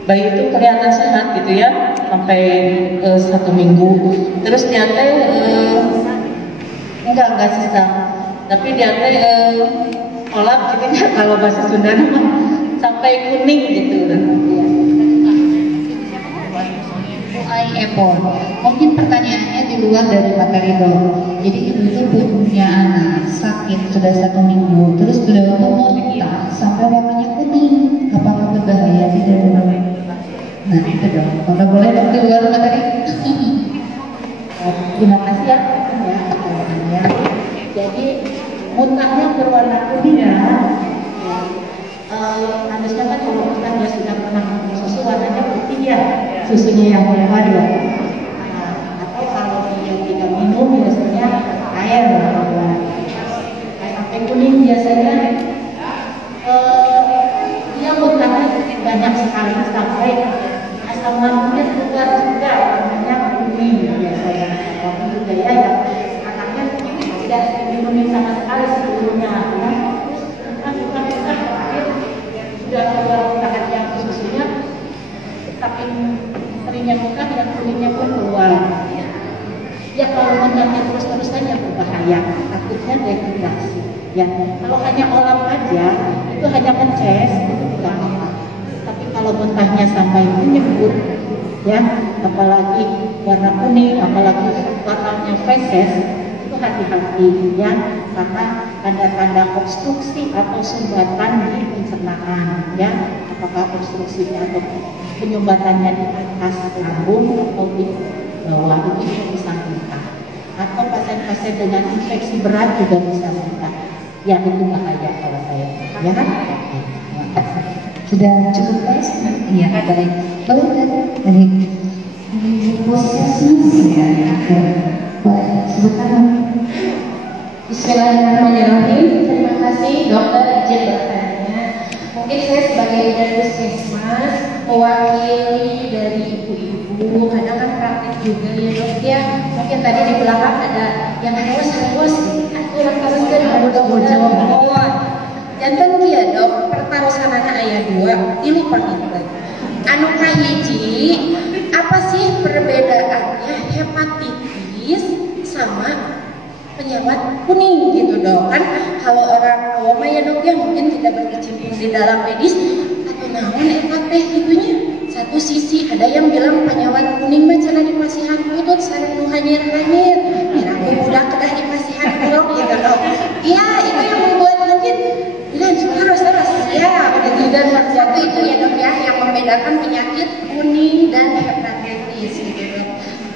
Bayi itu kelihatan sehat gitu ya sampai 1 minggu. Terus dia enggak sisa, tapi dia kolak gitu ya kalau bahasa Sunda sampai kuning gitu. Ai Epon. EPON. Mungkin pertanyaannya di luar dari materi dok. Jadi ibu itu punya anak sakit sudah 1 minggu, terus beliau tuh muntah sampai warnanya kuning. Apakah berbahaya tidak dok? Nah itu dok. Kalau boleh dok di luar materi. Terima kasih ya. Ya. Jadi muntahnya berwarna kuning ya. Harusnya kan kalau muntahnya sudah pernah minum susu warnanya putih ya, susunya yang keluar ya. Atau kalau dia tidak minum biasanya air sampai kuning biasanya dia muntahnya banyak sekali sampai asam lambungnya keluar juga warnanya kuning biasanya. Walaupun juga ya yang anaknya tidak diminum sama sekali sebelumnya ya. Sudah keluar muntahan yang susunya, tapi keringnya muntah dan kuningnya pun keluar. Ya kalau muntahnya terus-terusan yang berbahaya, takutnya dehidrasi. Ya kalau hanya olam aja itu hanya mences, itu tidak apa. Tapi kalau muntahnya sampai menyembur, ya apalagi warna kuning, apalagi warnanya feses, itu hati-hati ya, karena tanda-tanda obstruksi atau sumbatan di pencernaan ya, apakah obstruksinya atau penyumbatannya di atas lambung atau di bawah, itu bisa muntah. Atau pasien-pasien dengan infeksi berat juga bisa muntah. Ya itu bahaya kalau saya ya. Sudah cukup guys? Iya baik. Dari puskesmas ya. Baik, sebentar. Bismillahirrahmanirrahim. Terima kasih dokter izin bertanya. Mungkin saya sebagai bidan puskesmas mewakili dari ibu-ibu, kadang kan praktik juga ya dok ya. Mungkin tadi di belakang ada yang harus kurang teruskan mudah-mudahan. Jantan kia dok, pertarusanana ayah 2 ini panggil. Anu kahiji, apa sih perbedaannya hepatitis sama penyawat kuning gitu dok? Kan kalau orang awam ya dok ya mungkin tidak berkecimpung di dalam medis atau naon eta teh gitunya. Satu sisi ada yang bilang penyawat kuning mah cenah di pasihan putut sareng nu hanyir-hanyir, miraku budak kedah di pasihan dok gitu dok. Iya itu yang membuat mungkin dan terus ya begitu. Dan satu itu ya dok ya yang membedakan penyakit kuning dan hepatitis gitu dok.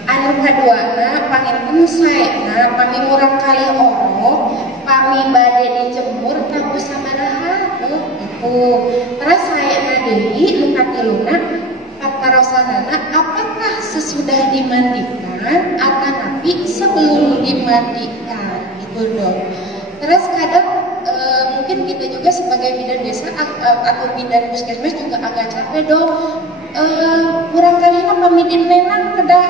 Anu kadua panginten saena pami murang kali oro pami bade dijemur tabu sabaraha gitu. Terus saena deui nu katiluna partarosanana apakah sesudah dimandikan atau napi sebelum dimandikan gitu dok. Terus kadang mungkin kita juga sebagai bidan desa atau bidan puskesmas juga agak capek dok. Kurang kali pamidin nenang kedah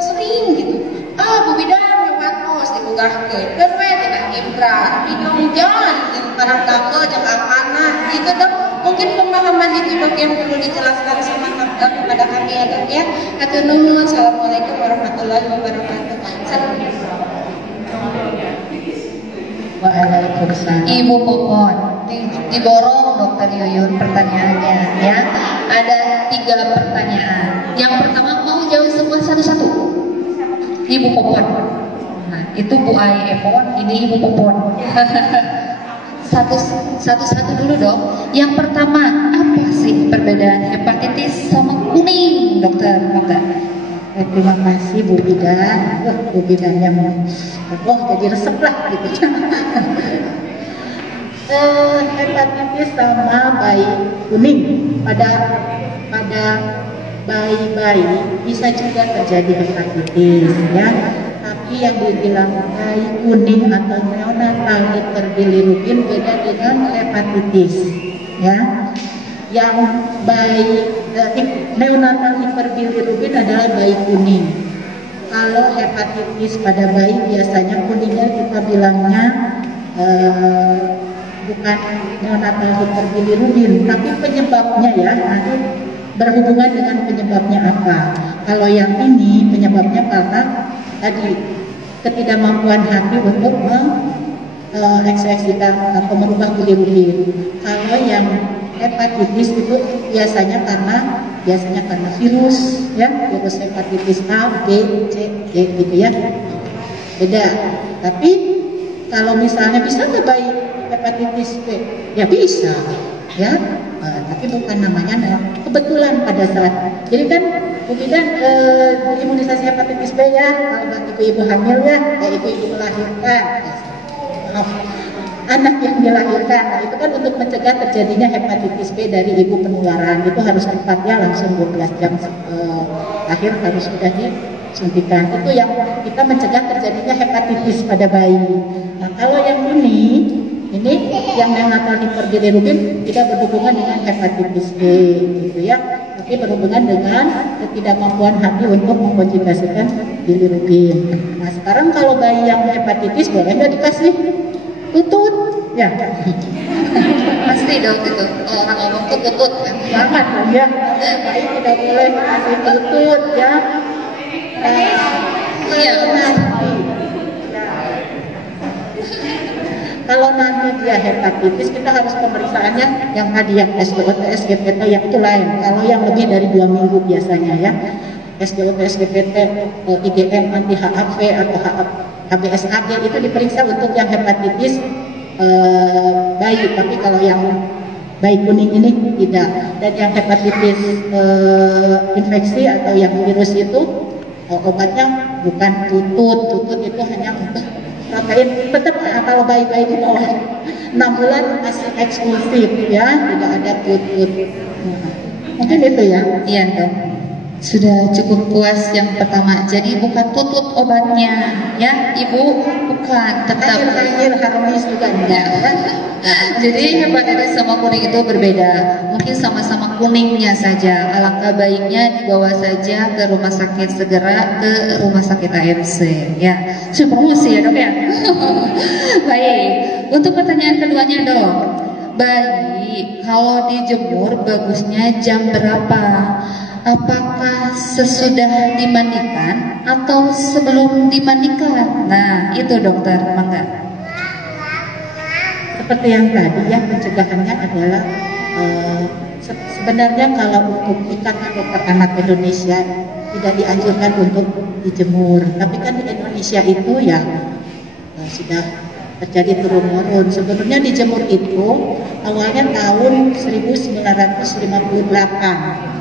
sering gitu. Bu bidan lewat pos dibugahkeun dan we tina Indra di Jongjan barang damel jeung amanah gitu dok. Mungkin pemahaman itu dok yang perlu dijelaskan sama kepada kami ya dok ya. Hatur nuhun. Assalamualaikum warahmatullahi wabarakatuh. Waalaikumsalam. Ibu Popon, diborong dokter Yuyun pertanyaannya ya. Ada 3 pertanyaan. Yang pertama mau jawab semua satu-satu. Ibu Popon. Nah, itu Bu Ai Epon, ini Ibu Popon. Satu-satu dulu dok. Yang pertama, apa sih perbedaan hepatitis sama kuning, dokter? Terima kasih Bu Bidan. Bu Bidannya mau jadi resep lah gitu. Hepatitis sama bayi kuning pada bayi-bayi bisa juga terjadi hepatitis ya. Tapi yang dibilang bayi kuning atau neonatal hiperbilirubin beda dengan hepatitis ya. Yang bayi neonatal hiperbilirubin adalah bayi kuning. Kalau hepatitis pada bayi biasanya kuningnya kita bilangnya bukan neonatal hiperbilirubin, tapi penyebabnya ya nanti berhubungan dengan penyebabnya apa. Kalau yang ini penyebabnya karena tadi ketidakmampuan hati untuk mengekspresikan atau merubah bilirubin. Kalau yang hepatitis itu biasanya karena biasanya karena virus, ya, virus hepatitis A, B, C, D gitu ya. Beda. Tapi kalau misalnya bisa nggak bayi hepatitis B? Ya bisa, ya. Tapi bukan namanya kebetulan pada saat. Jadi kan bukan imunisasi hepatitis B ya, kalau buat ibu-ibu hamil ya, ibu-ibu melahirkan. Maaf, anak yang dilahirkan, nah, itu kan untuk mencegah terjadinya hepatitis B dari ibu penularan. Itu harus tepat ya, langsung 12 jam akhir harus sudah disuntikan. Itu yang kita mencegah terjadinya hepatitis pada bayi. Nah, kalau yang ini yang neonatal hiperbilirubin tidak berhubungan dengan hepatitis B gitu ya, tapi berhubungan dengan ketidakmampuan hati untuk mengkonsentrasikan bilirubin. Nah, sekarang kalau bayi yang hepatitis boleh nggak dikasih tutut? Ya. Pasti dong itu. Orang ngomong tuh tutut kan. Jangan dong ya. Bayi tidak boleh kasih tutut ya. Iya. Kalau nanti dia hepatitis, kita harus pemeriksaannya yang tadi yang SGOT, SGPT yang itu lain. Kalau yang lebih dari 2 minggu biasanya ya, SGOT, SGPT, IgM, anti HAV atau HBsAg itu diperiksa untuk yang hepatitis bayi. Tapi kalau yang bayi kuning ini tidak. Dan yang hepatitis infeksi atau yang virus itu obatnya bukan tutut. Tutut itu hanya untuk protein. Tetap kalau bayi-bayi di bawah 6 bulan masih eksklusif ya, tidak ada tutut. Mungkin itu ya. Iya dong. Sudah cukup puas yang pertama. Jadi bukan tutut obatnya, ya Ibu, bukan. Tetap Akhir harmonis juga enggak. Jadi hepatitis sama kuning itu berbeda. Mungkin sama-sama kuningnya saja. Alangkah baiknya dibawa saja ke rumah sakit, segera ke rumah sakit AMC. Ya, sudah promosi ya dok ya. Baik. Untuk pertanyaan keduanya dok, bayi kalau dijemur bagusnya jam berapa? Apakah sesudah dimandikan atau sebelum dimandikan? Nah, itu dokter, mangga. Seperti yang tadi ya, pencegahannya adalah sebenarnya kalau untuk Ikatan Dokter Anak Indonesia tidak dianjurkan untuk dijemur. Tapi kan di Indonesia itu ya sudah terjadi turun-menurun. Sebenarnya dijemur itu awalnya tahun 1958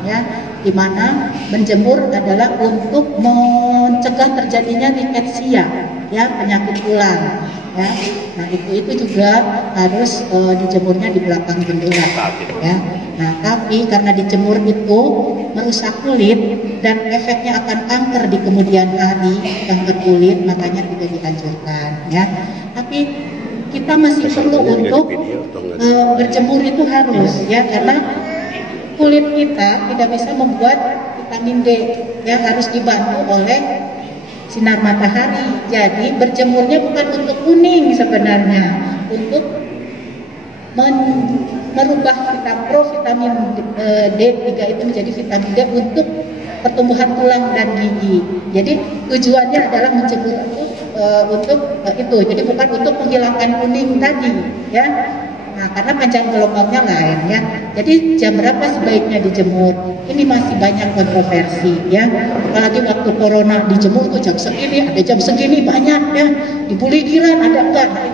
ya, di mana menjemur adalah untuk mencegah terjadinya rickettsia ya, penyakit tulang ya. Nah itu juga harus dijemurnya di belakang jendela ya. Nah tapi karena dijemur itu merusak kulit dan efeknya akan kanker di kemudian hari, kanker kulit, makanya tidak dianjurkan ya. Tapi kita masih perlu untuk berjemur itu harus ya, karena kulit kita tidak bisa membuat vitamin D ya, harus dibantu oleh sinar matahari. Jadi berjemurnya bukan untuk kuning sebenarnya, untuk merubah vitamin D3 itu menjadi vitamin D untuk pertumbuhan tulang dan gigi. Jadi tujuannya adalah menjemur untuk itu. Jadi bukan untuk menghilangkan kuning tadi ya. Nah, karena panjang gelombangnya lain ya. Jadi jam berapa sebaiknya dijemur? Ini masih banyak kontroversi ya. Apalagi waktu corona dijemur tuh jam segini, ada jam segini banyak ya. Dibully giran ada enggak? Nah,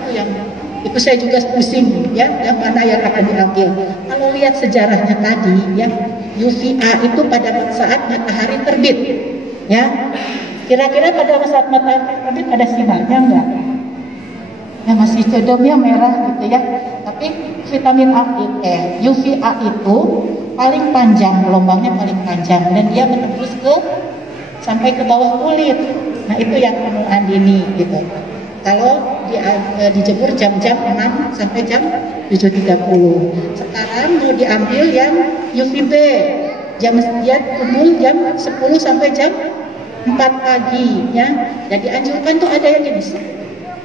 itu saya juga pusing ya, yang mana yang akan diambil. Kalau lihat sejarahnya tadi ya, UVA itu pada saat matahari terbit ya. Kira-kira pada saat matahari terbit ada sinarnya enggak? Ya masih cedomnya merah gitu ya. Tapi vitamin A, UVA itu paling panjang, gelombangnya paling panjang, dan dia menembus sampai ke bawah kulit. Nah itu yang penuaan dini gitu. Kalau dijemur jam-jam 6 sampai jam 7.30. Sekarang mau diambil yang UVB, dia tumbuh jam 10 sampai jam 4 pagi ya. Jadi anjurkan tuh ada yang jenis.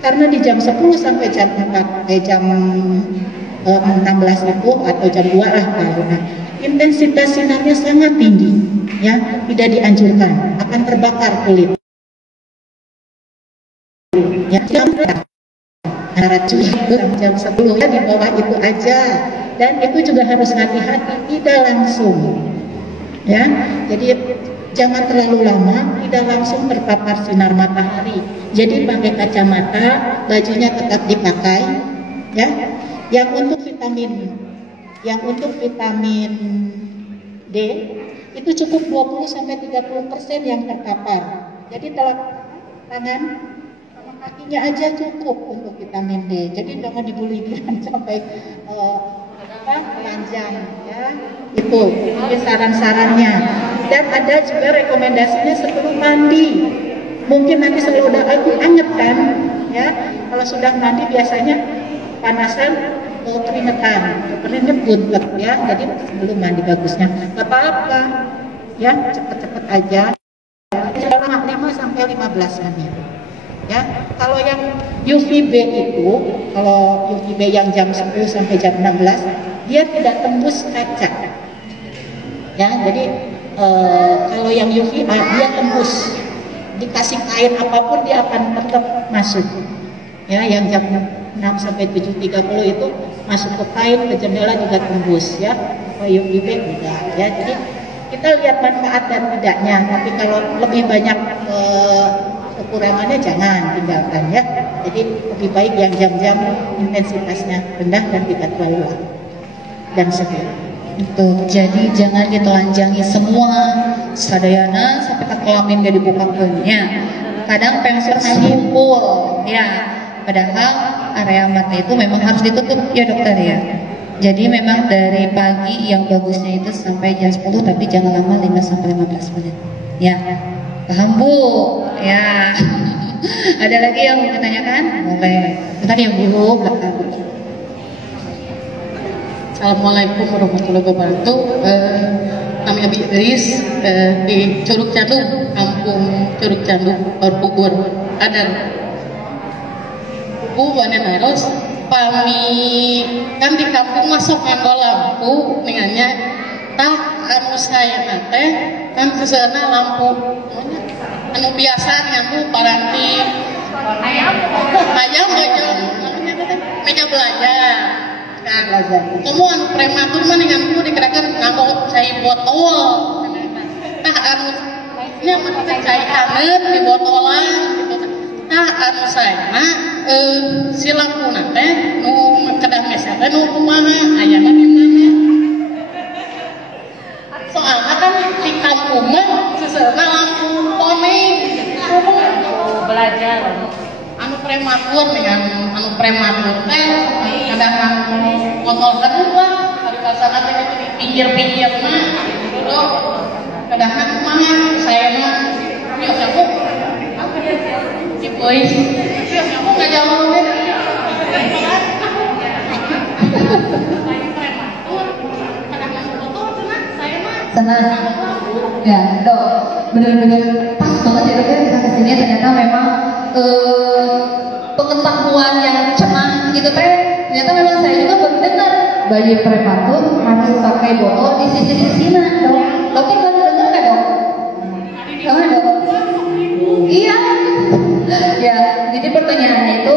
Karena di jam 10 sampai jam 4, jam 16 itu atau jam 2 lah karena intensitas sinarnya sangat tinggi ya, tidak dianjurkan, akan terbakar kulit ya. Antara jam 10 ya, di bawah itu aja. Dan itu juga harus hati-hati, tidak langsung Ya, jadi jangan terlalu lama, tidak langsung terpapar sinar matahari. Jadi pakai kacamata, bajunya tetap dipakai, ya. Yang untuk vitamin D itu cukup 20-30% yang terpapar. Jadi telapak tangan sama kakinya aja cukup untuk vitamin D. Jadi jangan dibully-bulikan sampai telanjang, ya. Itu saran-sarannya. Dan ada juga rekomendasinya sebelum mandi. Mungkin nanti kalau udah anget kan, ya. Kalau sudah mandi biasanya panasan keringetan buntut, ya. Jadi sebelum mandi bagusnya. Gak apa-apa, ya. Cepet-cepet aja. 5-15 menit. Ya, kalau yang UVB itu, kalau UVB yang jam 10 sampai jam 16, dia tidak tembus kaca. Ya, jadi kalau yang UVA dia tembus, dikasih kain apapun dia akan tetap masuk. Ya, yang jam 6 sampai 7.30 itu masuk ke kain, ke jendela juga tembus, ya. Kalau UVB enggak, ya. Jadi kita lihat manfaat dan tidaknya, tapi kalau lebih banyak kekurangannya jangan tinggalkan, ya. Jadi lebih baik yang jam-jam intensitasnya rendah dan tidak terlalu lama dan sedih. Itu jadi jangan ditelanjangi semua sadayana sampai ke kelamin gak dibukakannya. Kadang pensil ngumpul, ya. Padahal area mata itu memang harus ditutup, ya dokter, ya. Jadi memang dari pagi yang bagusnya itu sampai jam 10, tapi jangan lama 5-15 menit. Ya, paham Bu? Ya. Ada lagi yang mau ditanyakan? Boleh. Bentar ya Bu, belakang. Assalamualaikum warahmatullahi wabarakatuh. Kami Abi Idris di Curug Canduk, Kampung Curug Canduk, Bogor, Kadar. Bu Banen Harus, kami kan di kampung masuk nganggo lampu, ningannya tah anu saya nate kan kesana lampu anu biasa nyampu paranti ayam meja belajar. Nah, kamu anu prematur mah ninganku dikirakan nganggo cai botol. Nah anu nya mah cai hangat di botolan gitu. Nah anu saya si lampu nate nu kedah mesete nu kumaha ayana di mana. Soalnya kan di kampung mah seserna lampu kuning belajar anu prematur dengan anu prematur teh kadang botol kedua hari kasana teh itu di pinggir-pinggir mah gitu kadang kumaha saya mah ya kamu apa ya si boy ya kamu nggak jauh deh Senang. Ya, dok, benar-benar pas banget ya dokter kita kesini ternyata memang pengetahuan yang cemah gitu teh. Ternyata memang saya juga baru dengar bayi prematur harus pakai botol di sisi-sisinya, dok. Dokter baru dengar nggak dok? Oh, dok. Iya. Ya, jadi pertanyaannya itu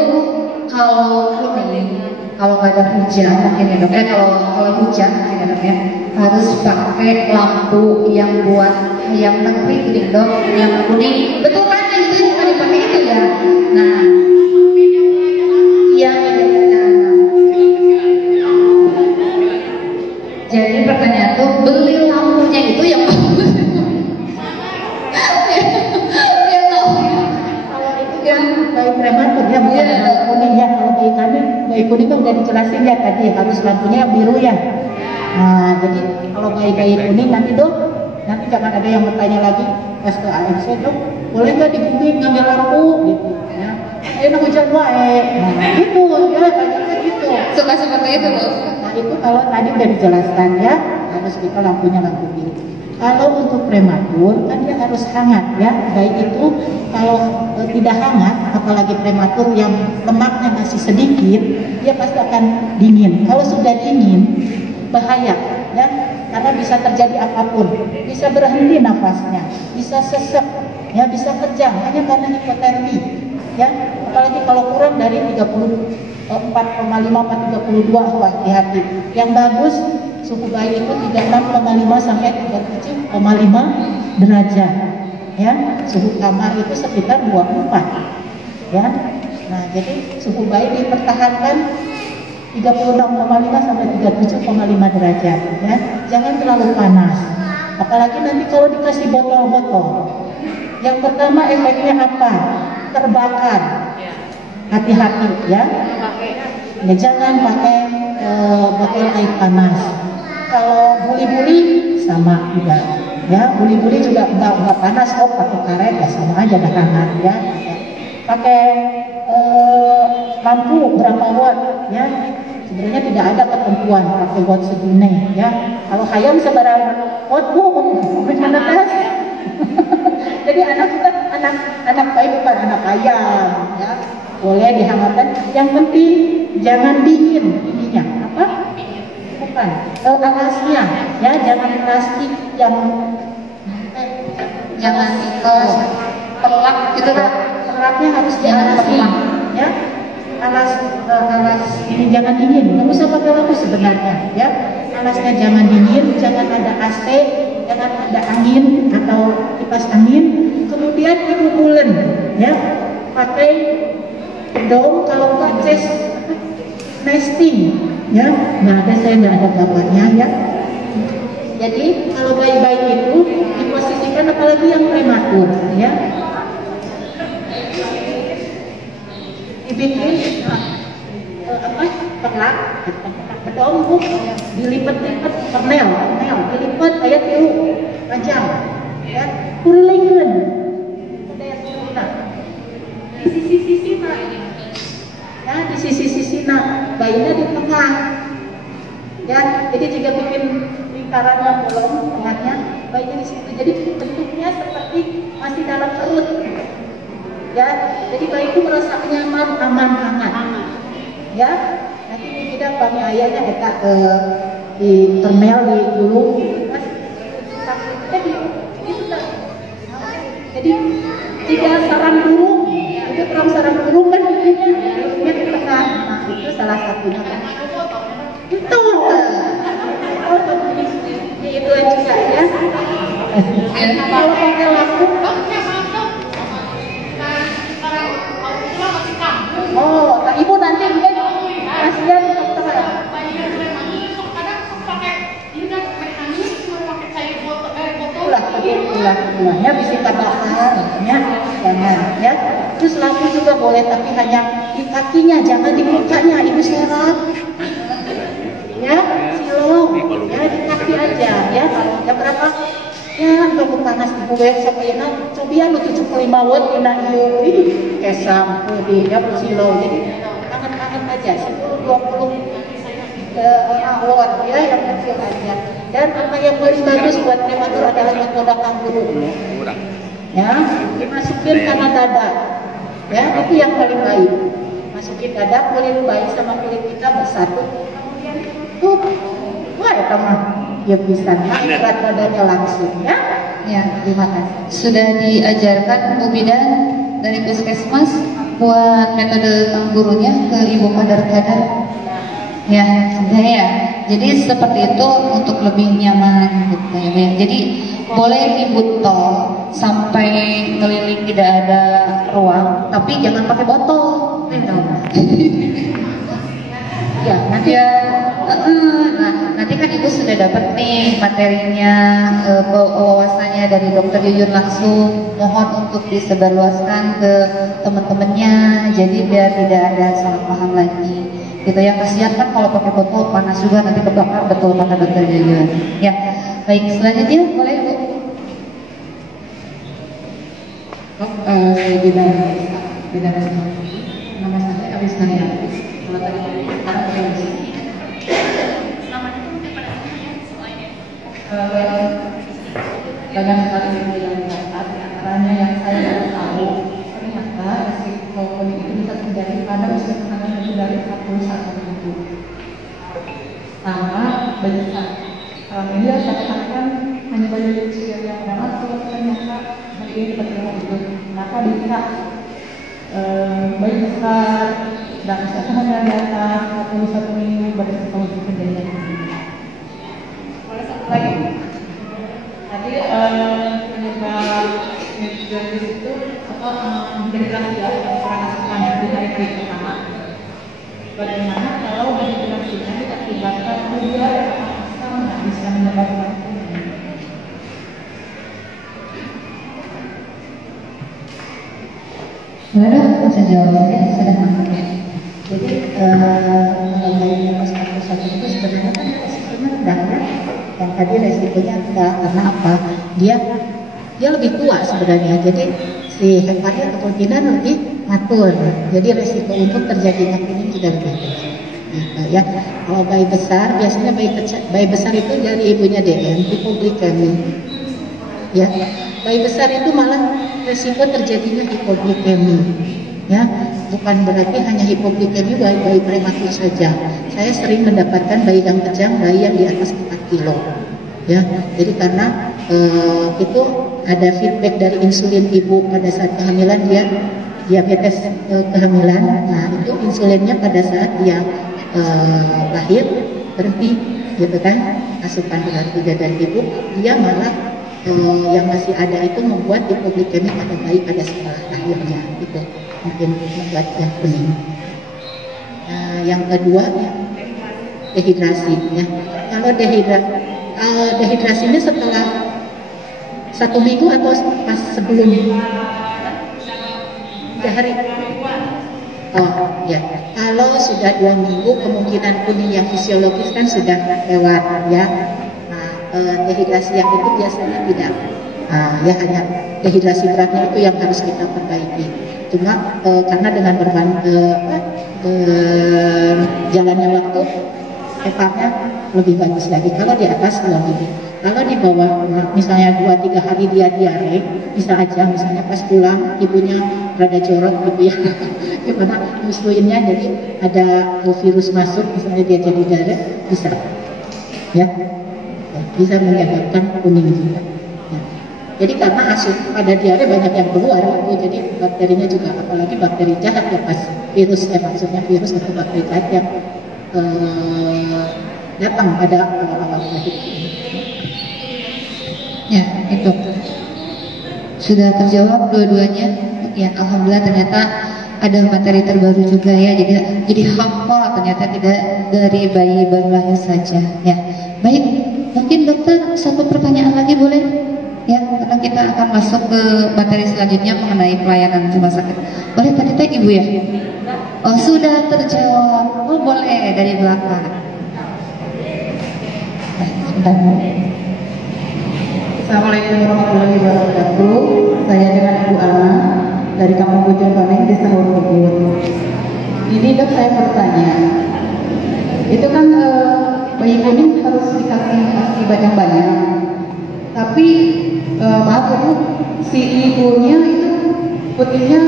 kalau nggak ada hujan mungkin ya dok. Kalau hujan mungkin ya dok ya. Harus pakai lampu yang buat yang negeri kuning dok, yang kuning. Betul kan yang itu yang dipakai itu ya. Nah, iya. Jadi pertanyaan tuh beli lampunya itu yang bagus. Ya dok. Kalau itu kan bayi prematur ya, bukan bayi kuning ya. Kalau bayi kami, bayi kuning itu udah dijelasin ya tadi harus lampunya yang biru ya. Nah, jadi kalau bayi-bayi kuning nanti jangan ada yang bertanya lagi pas ke AMC dok, boleh nggak di bumi ngambil lampu gitu ya? Ayo hujan wae. Nah, gitu ya, banyaknya gitu. Suka seperti itu loh. Nah, itu kalau tadi udah dijelaskan ya, harus kita lampunya lampu biru. Kalau untuk prematur kan dia harus hangat ya, baik itu kalau tidak hangat, apalagi prematur yang lemaknya masih sedikit, dia pasti akan dingin. Kalau sudah dingin bahaya ya, karena bisa terjadi apapun, bisa berhenti nafasnya, bisa sesek ya, bisa kejang hanya karena hipotermi ya, apalagi kalau kurang dari 34,5 atau 32, hati-hati. Yang bagus suhu bayi itu 36,5 sampai 37,5 derajat. Ya, suhu kamar itu sekitar 24. Ya. Nah, jadi suhu bayi dipertahankan 36,5 sampai 37,5 derajat. Ya, jangan terlalu panas. Apalagi nanti kalau dikasih botol-botol. Yang pertama efeknya apa? Terbakar. Hati-hati ya. Ya, jangan pakai botol air panas. Kalau buli-buli sama juga. Ya, buli-buli juga enggak panas kok, pakai karet ya sama aja dah hangat ya. Pakai lampu berapa watt ya. Sebenarnya tidak ada ketentuan pakai watt segini ya. Kalau hayam sebarang watt anak jadi anak bayi bukan anak ayam ya. Boleh dihangatkan. Yang penting jangan dingin ininya. Apa? Bukan. Alasnya ya, jangan plastik yang Jangan pelak gitu kan. Pelaknya harus dialasi ya. Alas ini jangan dingin, nggak usah pakai lampu sebenarnya ya. Alasnya jangan dingin, jangan ada AC, jangan ada angin atau kipas angin. Kemudian ibu bulan ya, pakai dom kalau nggak nesting ya. Nggak ada, saya nggak ada gambarnya ya. Jadi kalau bayi-bayi itu diposisikan, apalagi yang prematur ya, dibikin pelak bedong dilipat-lipat pernel dilipat kayak tilu panjang ya, kurlingan di sisi-sisi ya, di sisi-sisi bayinya di tengah ya, jadi jika bikin lingkarannya bolong tengahnya, bayinya di situ, jadi bentuknya seperti masih dalam perut ya, jadi bayi itu merasa nyaman, aman, hangat ya. Nanti kita kami ayahnya kita di termel di dulu jadi jika sarang burung itu terang sarang burung kan bikinnya di tengah. Nah, itu salah satunya kan itu itu juga ya. Kalau pakai lampu nah ibu nanti mungkin kasihan ya, bisa katakan ya, jangan ya. Terus lampu juga boleh, tapi hanya di kakinya, jangan di mukanya, ibu serap ya, silong ya, di kaki aja ya. Ya berapa ya, untuk panas di gue sampai cobian 75 watt kena ini kesam di ya silong, jadi anget-anget aja 10-20 watt ya, yang kecil aja. Dan apa yang paling bagus buat prematur adalah metode kanguru ya, dimasukin karena dada ya, itu yang paling baik. Masukin dada, kulit bayi sama kulit kita bersatu, kemudian tutup. Wah, itu mah ya bisa naik berat badannya langsung ya. Ya, terima kasih. Sudah diajarkan Bu Bidan dari Puskesmas buat metode kanggurunya ke Ibu kadar-kadar. Ya, sudah ya. Jadi seperti itu untuk lebih nyaman gitu ya. Jadi boleh Ibu tol sampai ngeliling tidak ada ruang, tapi jangan pakai botol. Ya, nanti ya. Nah, nanti kan Ibu sudah dapat nih materinya, wawasannya dari Dokter Yuyun langsung. Mohon untuk disebarluaskan ke teman-temannya, jadi biar tidak ada salah paham lagi. Gitu ya, kasihan kan kalau pakai botol panas juga nanti kebakar, betul kata Dokter Yuyun. Ya, baik, selanjutnya boleh Bu. Saya Bidan nama saya Awisnaya. Kalau tadi sekarang saya di sini. Banyak sekali ilmu yang didapat, di antaranya yang saya baru tahu, ternyata resiko kuning itu bisa terjadi pada usia anak lebih dari 41 minggu. Sama besar. Kalau ini saya katakan hanya bayi usia yang prematur, ternyata bayi ini bertemu itu. Maka bisa bayi besar dan usia kehamilan di atas 41 minggu berisiko untuk kejadian ini. lagi tadi penyebab medis itu dehidrasi ya, yang kurang asupan di hari pertama. Bagaimana kalau dehidrasinya diakibatkan urea yang sama bisa menyebabkan Boleh bisa jawabnya, sudah mampu. Jadi mengenai satu itu sebenarnya kan resikonya rendah ya. Yang tadi resikonya rendah karena apa? Dia lebih tua sebenarnya. Jadi si heparnya kemungkinan lebih matur. Jadi resiko untuk terjadinya kuning juga lebih kecil. Gitu, ya. Kalau bayi besar biasanya bayi besar itu dari ibunya DM, hipoglikemi. Ya, bayi besar itu malah resiko terjadinya hipoglikemi. Ya, bukan berarti hanya hipoglikemi bayi prematur saja. Saya sering mendapatkan bayi yang kejang, bayi yang di atas 4 kilo. Ya, jadi karena itu ada feedback dari insulin ibu pada saat kehamilan, dia diabetes kehamilan. Nah, itu insulinnya pada saat dia lahir berhenti, gitu kan? Asupan darah dari ibu, dia malah yang masih ada itu membuat hipoglikemi pada bayi pada setelah lahirnya, itu mungkin membuat yang kuning. Yang kedua ya, dehidrasi ya. Kalau dehidrasinya setelah 1 minggu atau pas sebelum 3 hari? Oh ya, kalau sudah 2 minggu kemungkinan kuning yang fisiologis kan sudah lewat ya. Dehidrasi yang itu biasanya tidak, ya hanya dehidrasi beratnya itu yang harus kita perbaiki. Cuma karena dengan berjalannya waktu, heparnya lebih bagus lagi. Kalau di atas 2 minggu, kalau di bawah misalnya 2-3 hari dia diare, bisa aja misalnya pas pulang ibunya rada jorok gitu ya, karena nyusuinnya jadi ada virus masuk, misalnya dia jadi diare, bisa, ya. Bisa menyebabkan kuning juga. Ya. Jadi karena pada diare banyak yang keluar, jadi bakterinya juga, apalagi bakteri jahat ya, pas virus maksudnya virus atau bakteri jahat yang datang pada awal lahir. Ya, itu sudah terjawab dua-duanya. Ya, alhamdulillah ternyata ada materi terbaru juga ya. Jadi hafal ternyata tidak dari bayi baru lahir saja. Ya, baik. Mungkin dokter satu pertanyaan lagi boleh? Ya, karena kita akan masuk ke materi selanjutnya mengenai pelayanan rumah sakit. Boleh tadi teh ibu ya? Oh sudah terjawab. Oh boleh dari belakang. Sebentar. Assalamualaikum warahmatullahi wabarakatuh. Saya dengan Ibu Ana dari Kampung Bojonegoro, Desa Hurubur. Ini dok, saya bertanya. Itu kan bayi kuning harus dikasih ASI banyak-banyak. Tapi maaf ya Bu, si ibunya itu putihnya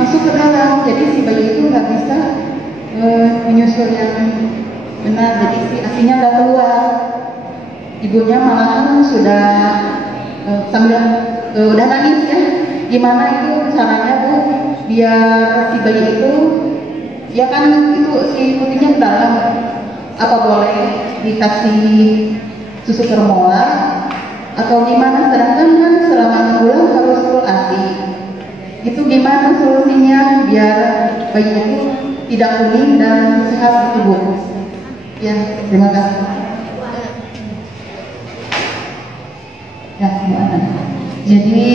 masuk ke dalam, jadi si bayi itu nggak bisa menyusul yang benar, jadi si ASInya nggak keluar. Ibunya malahan sudah sambil udah nangis ya. Gimana itu caranya Bu biar si bayi itu, ya kan itu si putihnya ke dalam, apa boleh dikasih susu formular atau gimana? Sedangkan kan selama bulan harus full ASI. Itu gimana solusinya biar bayi itu tidak kuning dan sehat itu Bu? Ya, terima kasih. Ya, gimana? Jadi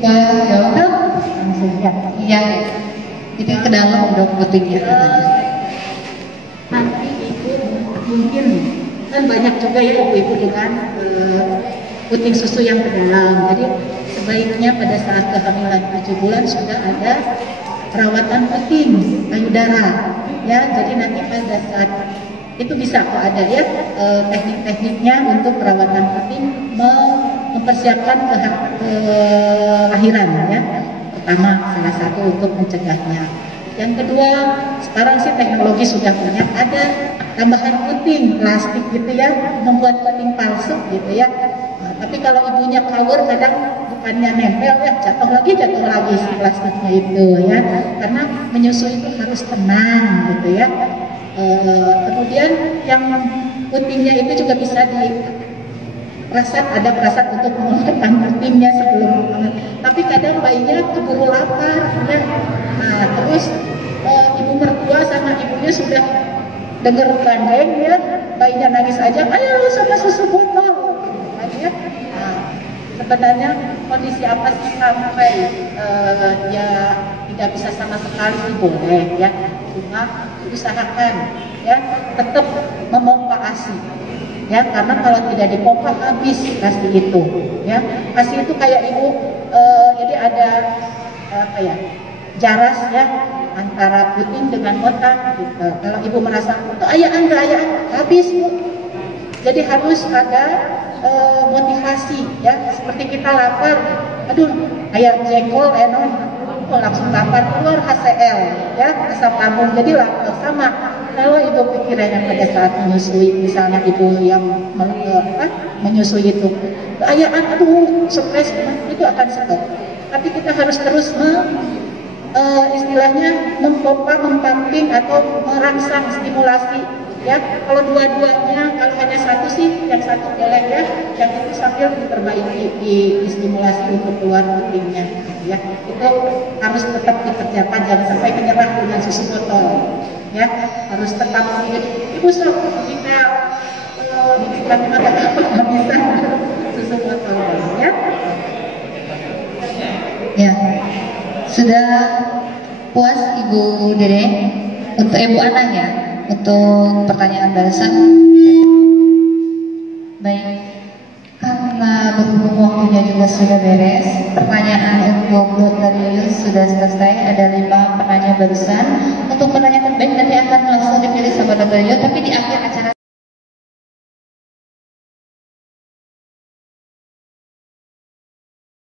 dokter langsung ya. Iya. Jadi ke dalam dok putihnya katanya. Nanti ibu mungkin kan banyak juga ya ibu-ibu dengan puting susu yang ke dalam. Jadi sebaiknya pada saat kehamilan 7 bulan sudah ada perawatan puting payudara. Ya, jadi nanti pada saat itu bisa kok ada ya teknik-tekniknya untuk perawatan puting mempersiapkan kelahiran ya. Pertama, salah satu untuk mencegahnya. Yang kedua, sekarang sih teknologi sudah banyak, ada tambahan puting plastik gitu ya, membuat puting palsu gitu ya. Nah, tapi kalau ibunya kawur kadang bukannya nempel ya, jatuh lagi si plastiknya itu ya, karena menyusui itu harus tenang gitu ya. Kemudian yang putingnya itu juga bisa ada perasaan untuk mengeluarkan putingnya sebelum. Tapi kadang bayinya keburu lapar, ya. Nah, terus ibu mertua sama ibunya sudah dengar gandeng, ya, bayinya nangis aja, ayo sama susu botol, ya. Nah, sebenarnya kondisi apa sih sampai dia tidak bisa sama sekali boleh, ya, cuma usahakan, ya, tetap memompa ASI, ya, karena kalau tidak dipompa habis ASI itu, ya. ASI itu kayak ibu, jadi ada apa ya, jaras, ya, antara puting dengan otak gitu. Kalau ibu merasa itu ayah habis, Bu. Jadi harus ada motivasi, ya, seperti kita lapar, aduh ayah jengkol enon, langsung lapar, keluar HCl, ya, asam lambung, jadi lapar. Sama kalau ibu pikirannya pada saat menyusui, misalnya ibu yang menyusui itu, ayah aduh stres, itu akan stop. Tapi kita harus terus istilahnya mempompa, mempamping atau merangsang stimulasi, ya. Kalau dua-duanya, kalau hanya satu sih, yang satu boleh, ya, yang itu sambil diperbaiki, distimulasi untuk keluar putingnya, ya. Itu harus tetap dikerjakan, jangan sampai menyerah dengan susu botol, ya. Harus tetap ibu sok jika nggak bisa susu botol, ya. Ya, sudah puas Ibu Dede untuk Ibu Ana, ya, untuk pertanyaan barusan. Baik, karena berhubung waktunya juga sudah beres, pertanyaan untuk Dr. Yuyun sudah selesai. Ada 5 penanya barusan. Untuk pertanyaan terbaik nanti akan langsung dipilih sama Dr. Yuyun, tapi di akhir acara